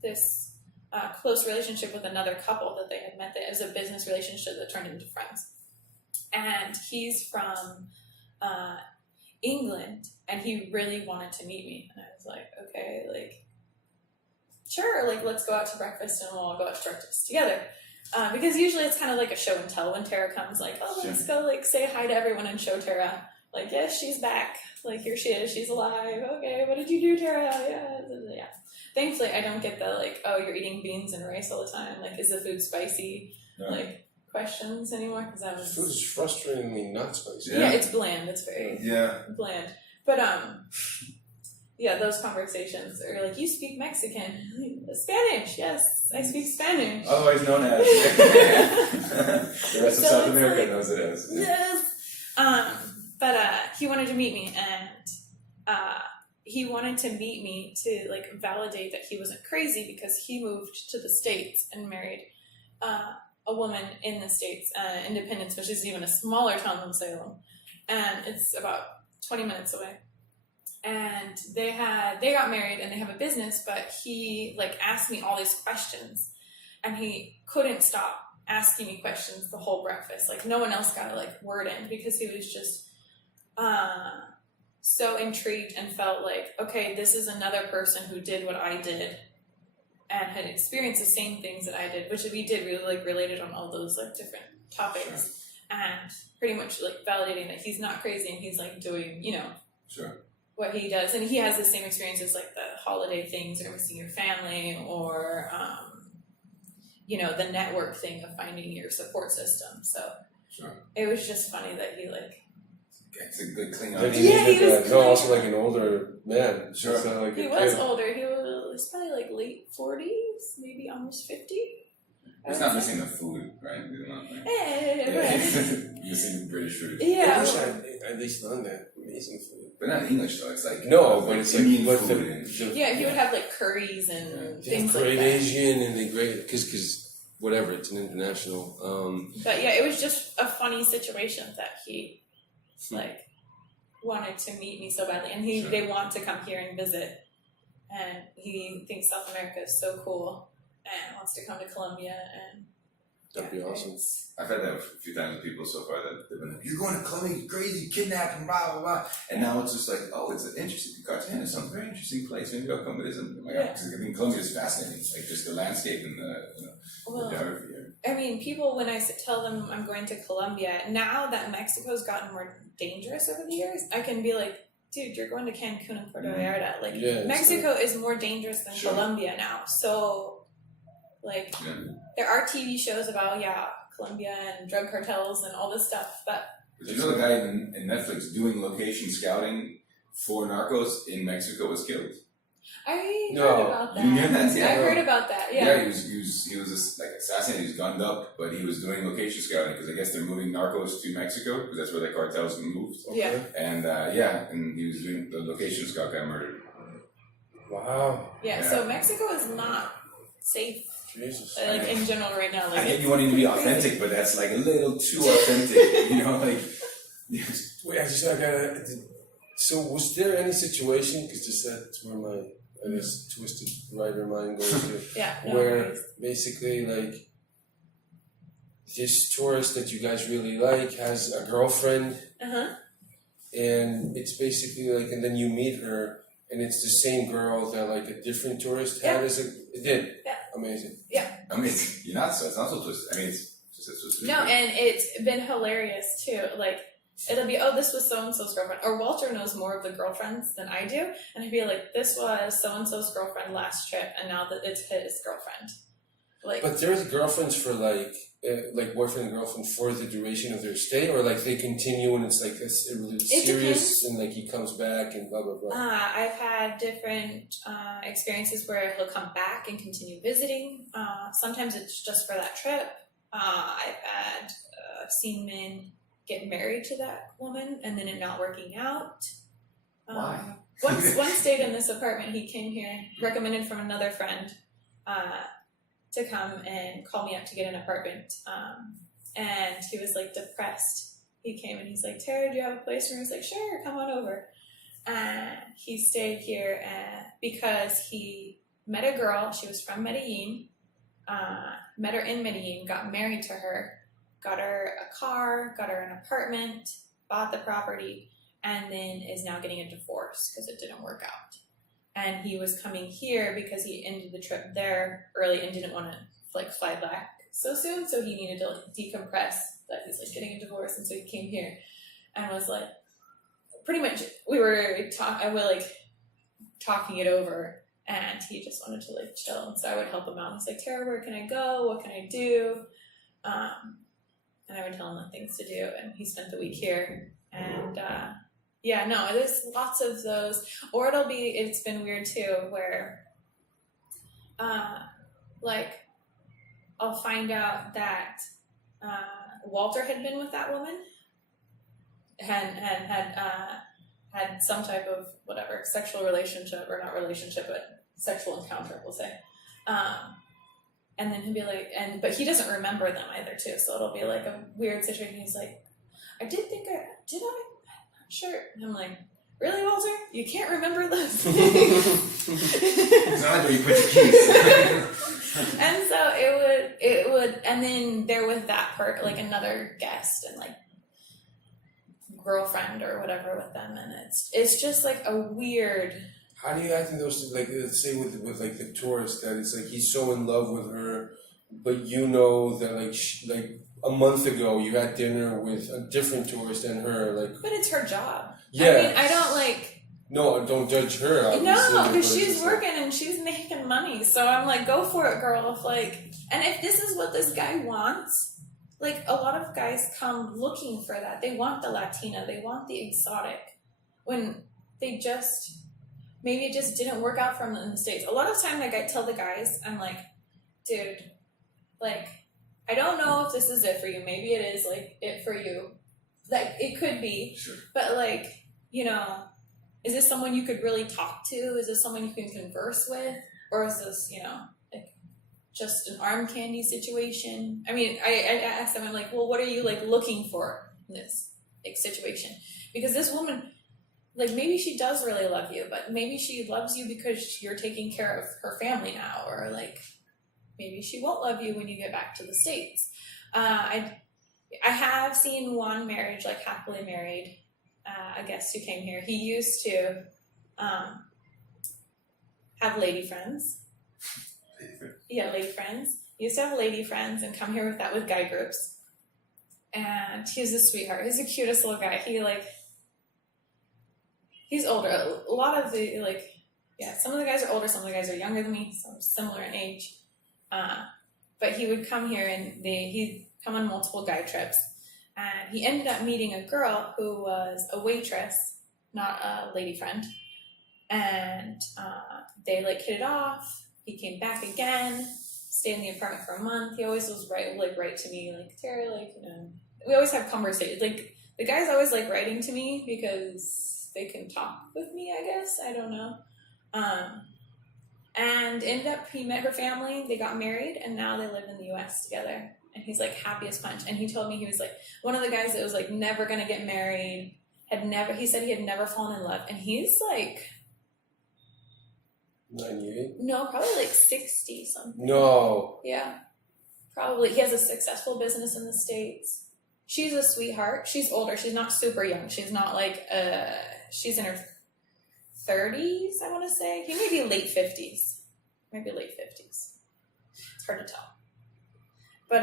this close relationship with another couple that they had met. That it was a business relationship that turned into friends. And he's from England, and he really wanted to meet me. And I was like, okay, like, sure, like, let's go out to breakfast and we'll all go out to breakfast together. Because usually it's kind of like a show and tell when Tara comes, like, oh, let's go, like, say hi to everyone and show Tara. Like, yes, she's back. Like, here she is. She's alive. Okay, what did you do, Tara? Yeah. Thankfully, I don't get the, like, oh, you're eating beans and rice all the time. Like, is the food spicy? No. Like, questions anymore? Because I was... food is frustratingly not spicy. Yeah, it's bland. It's very bland. But, yeah, those conversations are like, you speak Mexican. Spanish, yes, I speak Spanish. Otherwise known as. The rest of So South it's America like- knows it as. Yes. But he wanted to meet me, and he wanted to meet me to like validate that he wasn't crazy, because he moved to the States and married a woman in the States, Independence, which is even a smaller town than Salem, and it's about 20 minutes away. And they got married and they have a business, but he like asked me all these questions, and he couldn't stop asking me questions the whole breakfast. Like no one else got a like word in, because he was just so intrigued and felt like, okay, this is another person who did what I did and had experienced the same things that I did, which we did really like related on all those like different topics, and pretty much like validating that he's not crazy and he's like doing, you know, what he does, and he has the same experiences like the holiday things or missing your family, or you know, the network thing of finding your support system. So it was just funny that he like It's a good clean Like, out. Yeah, he was no, also like an older man. Sure. It's not like he a was kid. older. He was probably like late 40s, maybe almost 50. He's not missing the food, right? He's not, like, Yeah. missing British food. I Yeah. wish I at least learned that. Amazing food. But not English though, it's like No, but it's like Indian but food the, and Yeah, he would have like curries and they things have like great that. Asian and they great because whatever, it's an international. But yeah, it was just a funny situation that he like wanted to meet me so badly, and they want to come here and visit, and he thinks South America is so cool and wants to come to Colombia, and That'd be awesome. I've had that a few times with people so far that they've been like, you're going to Colombia, you're crazy, kidnapping, blah, blah, blah. And now it's just like, oh, it's an interesting, Cartagena sounds a very interesting place. Maybe I'll come visit. Because I think Colombia is fascinating. Like just the landscape and the, well, the geography here. I mean, people, when I tell them I'm going to Colombia, now that Mexico's gotten more dangerous over the years, I can be like, dude, you're going to Cancun and Puerto Vallarta. Like, Yeah, it's Mexico is more dangerous than Sure. Colombia now. So, like, there are TV shows about, Colombia and drug cartels and all this stuff, but But you know the guy in Netflix doing location scouting for Narcos in Mexico was killed. I No. heard about that. You knew that? Yeah. I heard about that, Yeah, he was just, like assassinated. He was gunned up, but he was doing location scouting because I guess they're moving narcos to Mexico because that's where the cartels moved. Yeah. And and he was doing the location scout got murdered. Wow. Yeah, Yeah. so Mexico is not safe, Jesus. like, in general right now. Like, I get you wanting to be authentic, but that's like a little too authentic. You know, like. Wait, I gotta. So, was there any situation? Because just that's where my, I guess, twisted writer mind goes to. yeah, no where worries. basically, like, this tourist that you guys really like has a girlfriend, Uh-huh. and it's basically like, and then you meet her, and it's the same girl that like a different tourist had Yeah. as a. It did. Yeah. Amazing. I mean, it's not so twisted. I mean, it's just No, and it's been hilarious too. Like, it'll be, oh, this was so-and-so's girlfriend. Or Walter knows more of the girlfriends than I do. And I'd be like, this was so-and-so's girlfriend last trip, and now that it's his girlfriend. Like, But there's girlfriends for like boyfriend and girlfriend for the duration of their stay, or like they continue and it's like this really serious and like he comes back and blah blah blah. I've had different experiences where he'll come back and continue visiting. Sometimes it's just for that trip. I've seen men get married to that woman and then it not working out. Why? One stayed in this apartment. He came here, recommended from another friend, to come and call me up to get an apartment. And he was like depressed. He came and he's like, Tara, do you have a place for me? I was like, sure, come on over. And he stayed here because he met a girl. She was from Medellin. Met her in Medellin, got married to her, got her a car, got her an apartment, bought the property, and then is now getting a divorce because it didn't work out. And he was coming here because he ended the trip there early and didn't want to like fly back so soon, so he needed to like decompress that he's like getting a divorce, and so he came here and was like, pretty much I was talking it over, and he just wanted to like chill, and so I would help him out. He's like, Tara, where can I go? What can I do? And I would tell him the things to do, and he spent the week here, and yeah, no, there's lots of those. Or it's been weird too, where like I'll find out that Walter had been with that woman and had some type of whatever sexual relationship, or not relationship, but sexual encounter, we'll say. And then he'll be like, but he doesn't remember them either too, so it'll be like a weird situation. He's like, I'm not sure. And I'm like, really, Walter? You can't remember those things? It's not like where you put your keys. And so it would, and then there was that part, like another guest and like girlfriend or whatever with them, and it's just like a weird. How do you act in those, like, let's say with like the tourist, that it's like he's so in love with her, but you know that like a month ago you had dinner with a different tourist than her, like. But it's her job. Yeah. I mean, I don't like. No, don't judge her. Obviously, No, because but she's working and she's making money, so I'm like, go for it, girl. And if this is what this guy wants, like a lot of guys come looking for that. They want the Latina, they want the exotic, when they just. Maybe it just didn't work out for them in the States. A lot of time, like I tell the guys, I'm like, dude, like, I don't know if this is it for you. Maybe it is like it for you. Like it could be, Sure. But like, you know, is this someone you could really talk to? Is this someone you can converse with? Or is this, you know, like just an arm candy situation? I mean, I asked them, I'm like, well, what are you like looking for in this like situation? Because this woman, like maybe she does really love you, but maybe she loves you because you're taking care of her family now, or like maybe she won't love you when you get back to the States. I have seen one marriage, like happily married, a guest who came here. He used to have lady friends. Yeah, lady friends. He used to have lady friends and come here with guy groups. And he was a sweetheart. He's the cutest little guy. He's older. A lot of the, like, yeah, some of the guys are older, some of the guys are younger than me, some similar in age. But he would come here and he'd come on multiple guy trips. And he ended up meeting a girl who was a waitress, not a lady friend. And they, like, hit it off. He came back again, stayed in the apartment for a month. He always was right to me, like, Tara, like, you know, we always have conversations. Like, the guys always like writing to me because they can talk with me, I guess. I don't know. And ended up, he met her family, they got married, and now they live in the US together. And he's like happy as punch. And he told me he was like one of the guys that was like never gonna get married, he said he had never fallen in love. And he's like 98? No, probably like 60 something. No. Yeah. Probably. He has a successful business in the States. She's a sweetheart. She's older. She's not super young. She's not like she's in her 30s, I want to say. He may be late 50s. Maybe late 50s. It's hard to tell. But,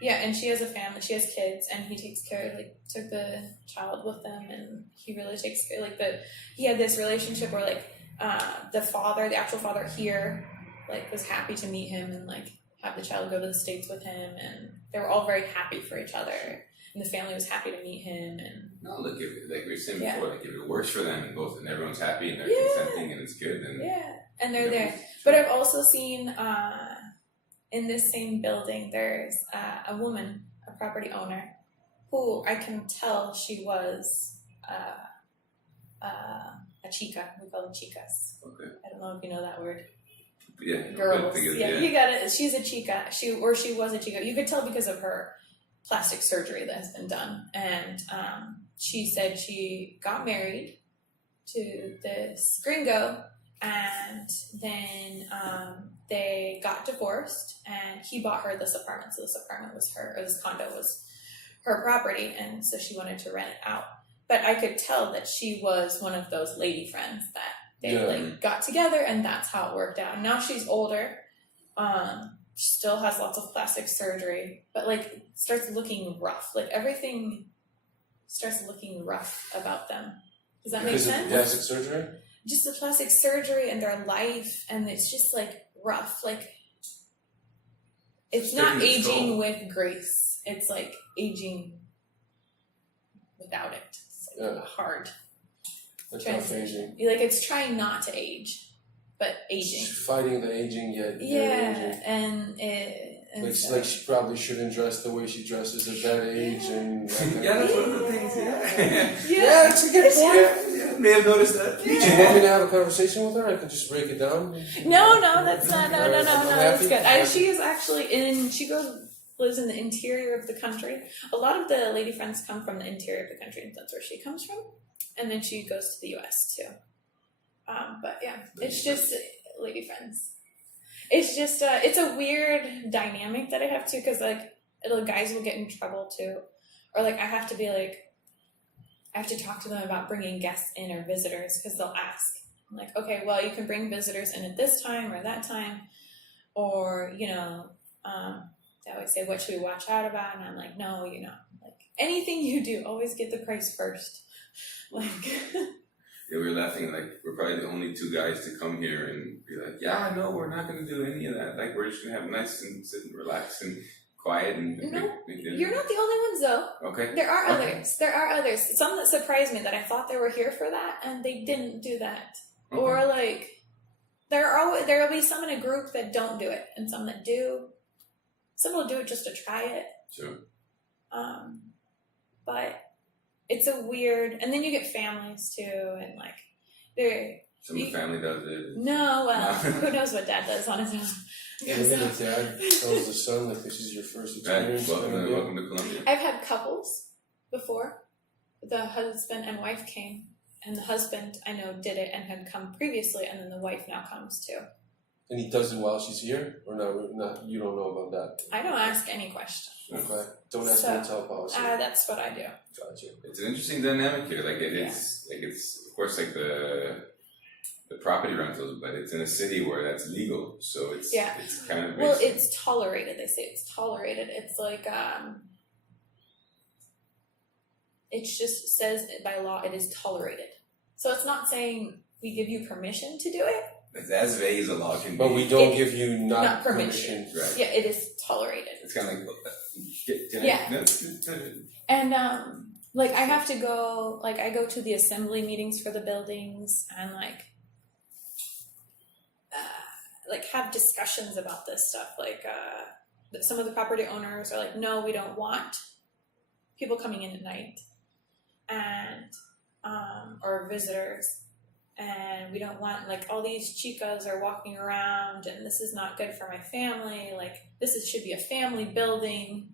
yeah, and she has a family. She has kids, and he takes care of, like, took the child with them, and he really takes care, like, he had this relationship where, like, the actual father here like was happy to meet him and like have the child go to the States with him, and they were all very happy for each other, and the family was happy to meet him. And No, look, if, like we were saying Yeah. before, like if it works for them and both, and everyone's happy and they're Yeah. consenting and it's good, then and they're Yeah. there. But I've also seen in this same building, there's a woman, a property owner, who I can tell she was a chica. We call them chicas. Okay. I don't know if you know that word. Yeah, Girls. good, Yeah, you got it. She's a chica. She was a chica. You could tell because of her plastic surgery that has been done. And she said she got married to this gringo, and then they got divorced, and he bought her this apartment. So this apartment was her, or this condo was her property, and so she wanted to rent it out. But I could tell that she was one of those lady friends that they like got together, and that's how it worked out. And now she's older, still has lots of plastic surgery, but like starts looking rough. Like everything starts looking rough about them. Does that make Because of sense? plastic surgery? Just the plastic surgery and their life, and it's just like rough. Like it's not taking its aging toll. with grace. It's like aging without it. It's like Yeah. hard. That's not Transition. aging. Like it's trying not to age, but aging. She's fighting the aging yet. Yeah, Aging. and Like, so- like she probably shouldn't dress the way she dresses at that age, and Yeah, that's one of the things. yeah. that's a good point. Yeah, may have noticed that. Do you want me to have a conversation with her? I can just break it down. No, that's not. No, I'm that's happy. good. She is actually lives in the interior of the country. A lot of the lady friends come from the interior of the country, and that's where she comes from. And then she goes to the U.S. too. But yeah, it's just lady friends. It's just it's a weird dynamic that I have to, because like guys will get in trouble too, or like I have to talk to them about bringing guests in or visitors, because they'll ask. I'm like, okay, well, you can bring visitors in at this time or that time, or they always say, what should we watch out about? And I'm like, no, like anything you do, always get the price first. Like, Yeah, we were laughing, like, we're probably the only two guys to come here and be like, yeah, no, we're not going to do any of that. Like, we're just going to have nice and sit and relax and quiet and No, make dinner. you're not the only ones though. Okay. There are Okay. others. There are others. Some that surprised me that I thought they were here for that and they didn't do that. Okay. Or like, there will be some in a group that don't do it and some that do. Some will do it just to try it. Sure. But it's a weird, and then you get families too, and like they're Some of the family does it. no, well, No. who knows what dad does on his own. Maybe the dad tells the son that this is your first Right. experience. Welcome to Colombia. I've had couples before. The husband and wife came, and the husband I know did it and had come previously, and then the wife now comes too. And he does it while she's here, or not? You don't know about that. I don't ask any question. Okay. Don't ask So, me to tell policy. That's what I do. Gotcha. It's an interesting dynamic here. Like it's of course like the property rentals, but it's in a city where that's legal, so it's Yeah. it's kind of Well, makes- it's tolerated. They say it's tolerated. It's like it just says by law it is tolerated. So it's not saying we give you permission to do it. it's as vague as a law can be. But we don't It- give you not not permission. permission. Right. Yeah, it is tolerated. It's kind of like can Yeah. I, no, And like I have to go, like I go to the assembly meetings for the buildings and like have discussions about this stuff. Like some of the property owners are like, no, we don't want people coming in at night, and or visitors, and we don't want like all these chicas are walking around, and this is not good for my family. Like should be a family building.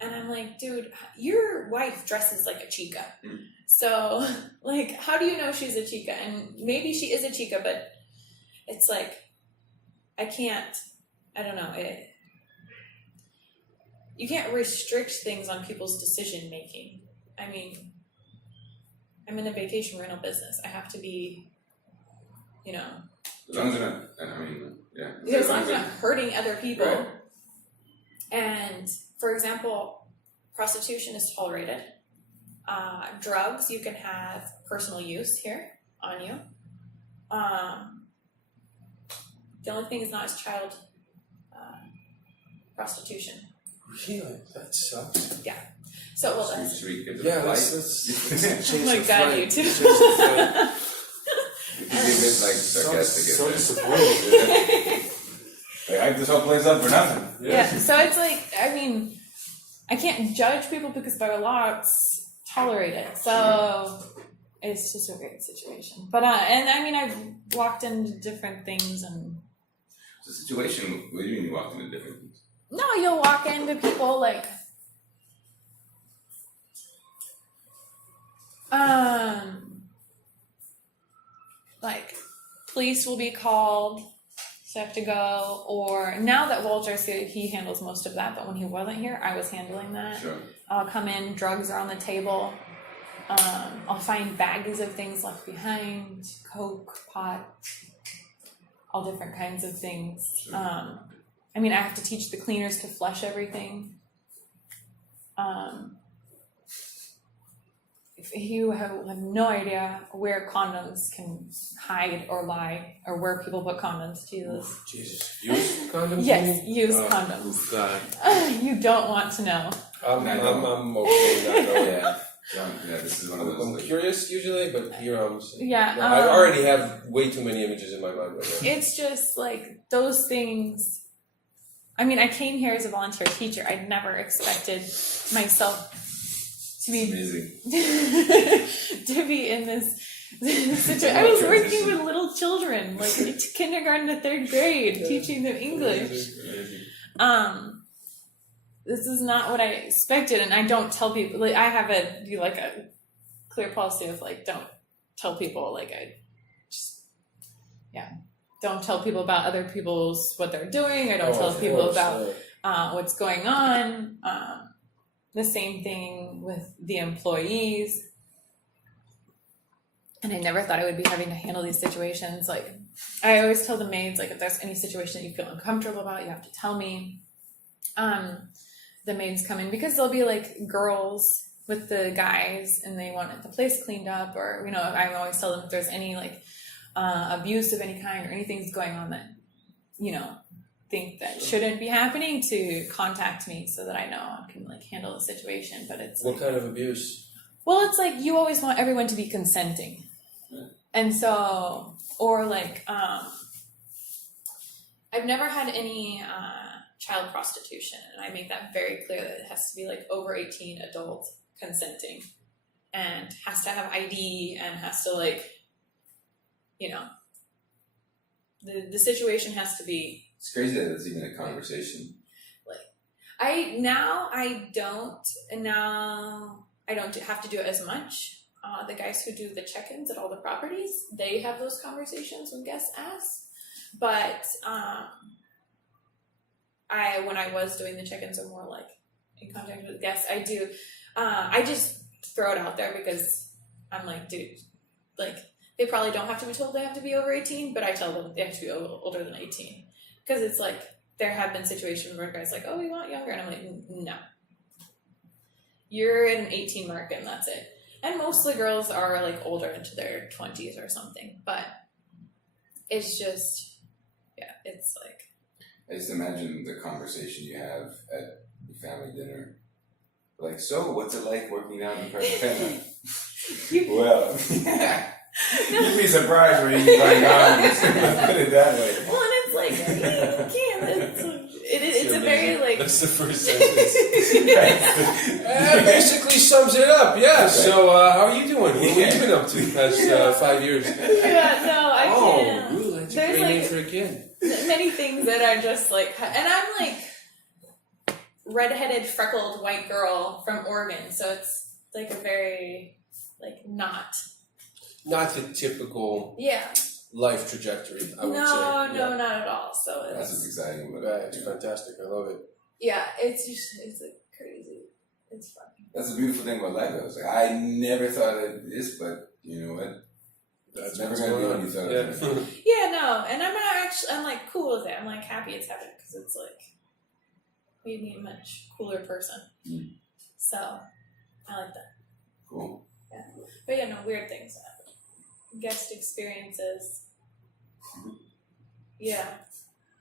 And I'm like, dude, your wife dresses like a chica. Mm. So, like, how do you know she's a chica? And maybe she is a chica, but it's like, I don't know. You can't restrict things on people's decision making. I mean, I'm in the vacation rental business. I have to be, as long as you're not, I mean, yeah. as long as I'm not hurting other people. Right. And for example, prostitution is tolerated. Drugs, you can have personal use here on you. The only thing is not as child prostitution. Really? That sucks. So well, that's Should we get the Yeah, flight? that's oh my god, you too. Change the flight. You can be a bit like sarcastic. So at disappointed. Like, I hyped this whole place up for nothing. Yeah. So it's like, I mean, I can't judge people because by law it's tolerated. So it's just a weird situation. But and I mean, I've walked into different things, and The situation. What do you mean you walked into different things? no, you'll walk into people like, like police will be called, so I have to go. Or now that Walter's here, he handles most of that. But when he wasn't here, I was handling that. Sure. I'll come in, drugs are on the table. I'll find bags of things left behind, Coke, pot, all different kinds of things. Sure. I mean, I have to teach the cleaners to flush everything. If you have no idea where condoms can hide or lie, or where people put condoms, Jesus. Jesus. Use condoms? Yes, you mean? use Oh, condoms. God. You don't want to know. I'm okay not knowing. Yeah. Yeah, this is one of those. I'm Like, curious usually, but here I'm saying. Yeah, I already have way too many images in my mind right now. It's just like those things. I mean, I came here as a volunteer teacher. I never expected myself to be amazing. to be in this situation. I was working with little children, like kindergarten to third grade, teaching them English. This is not what I expected, and I don't tell people. Like, I have a clear policy of like, don't tell people. Like, I just don't tell people about other people's what they're doing. I don't tell people about what's going on. The same thing with the employees. And I never thought I would be having to handle these situations. Like, I always tell the maids, like, if there's any situation that you feel uncomfortable about, you have to tell me. The maids come in because there'll be like girls with the guys and they want the place cleaned up, or, you know, I always tell them if there's any like abuse of any kind or anything's going on that, you know, think that shouldn't be happening, to contact me so that I know I can like handle the situation. But it's What kind of abuse? well, it's like you always want everyone to be consenting. And so, or like, I've never had any child prostitution, and I make that very clear that it has to be like over 18 adult consenting, and has to have ID, and has to like, you know, the situation has to be. It's crazy that it's even a conversation. Now I don't have to do it as much. The guys who do the check-ins at all the properties, they have those conversations when guests ask. But when I was doing the check-ins, or more like in contact with guests, I do. I just throw it out there because I'm like, dude, like they probably don't have to be told they have to be over 18, but I tell them they have to be older than 18, because it's like there have been situations where guys like, oh, we want younger, and I'm like, no, you're at an 18 mark and that's it. And mostly girls are like older, into their 20s or something, but it's just, yeah, it's like. I just imagine the conversation you have at your family dinner. Like, so what's it like working out in Cartagena? Well, you'd be surprised when you find out. Put it that way. Well, and it's like, you can't, it's a very like. That's the first sentence. Basically sums it up, yeah. So, how are you doing? What have you been up to the past 5 years? Yeah, no, I can't. Oh, ooh, that's a There's great name like for a kid. many things that are just like, and I'm like redheaded, freckled white girl from Oregon, so it's like a very like not Not the typical life trajectory, I would say. No, not at all. So That's what's exciting about Yeah, it. it's fantastic. I love it. yeah, it's like crazy. It's fun. That's the beautiful thing about life. I was like, I never thought of this, but you know what? That's never what's gonna be going what on. you thought it was Yeah. gonna be. Yeah, no, and I'm like cool with it. I'm like happy it's happening because it's like made me a much cooler person. Mm. So I like that. Cool. Yeah, but yeah, no weird things happen. Guest experiences.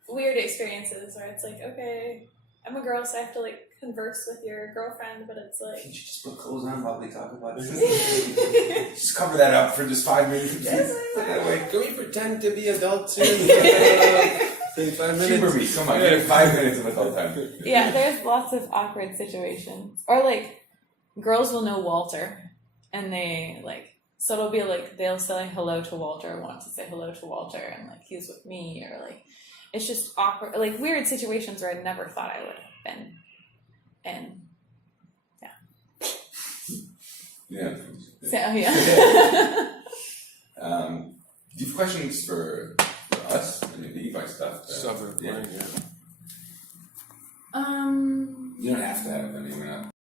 weird experiences where it's like, okay, I'm a girl, so I have to like converse with your girlfriend, but it's like. Can't you just put clothes on while they talk about it? Just cover that up for just 5 minutes. Put that away. Can we pretend to be adults here? 5 minutes. Humor me, come on, give me 5 minutes of adult time. Yeah, there's lots of awkward situations. Or like, girls will know Walter, and they like, so it'll be like, they'll say hello to Walter, or want to say hello to Walter, and like, he's with me, or like, it's just awkward, like weird situations where I never thought I would have been. And Yeah. so, yeah. Do you have questions for us? And the e-bike stuff? Stuff we're Yeah. playing, yeah. You don't have to have any, we're not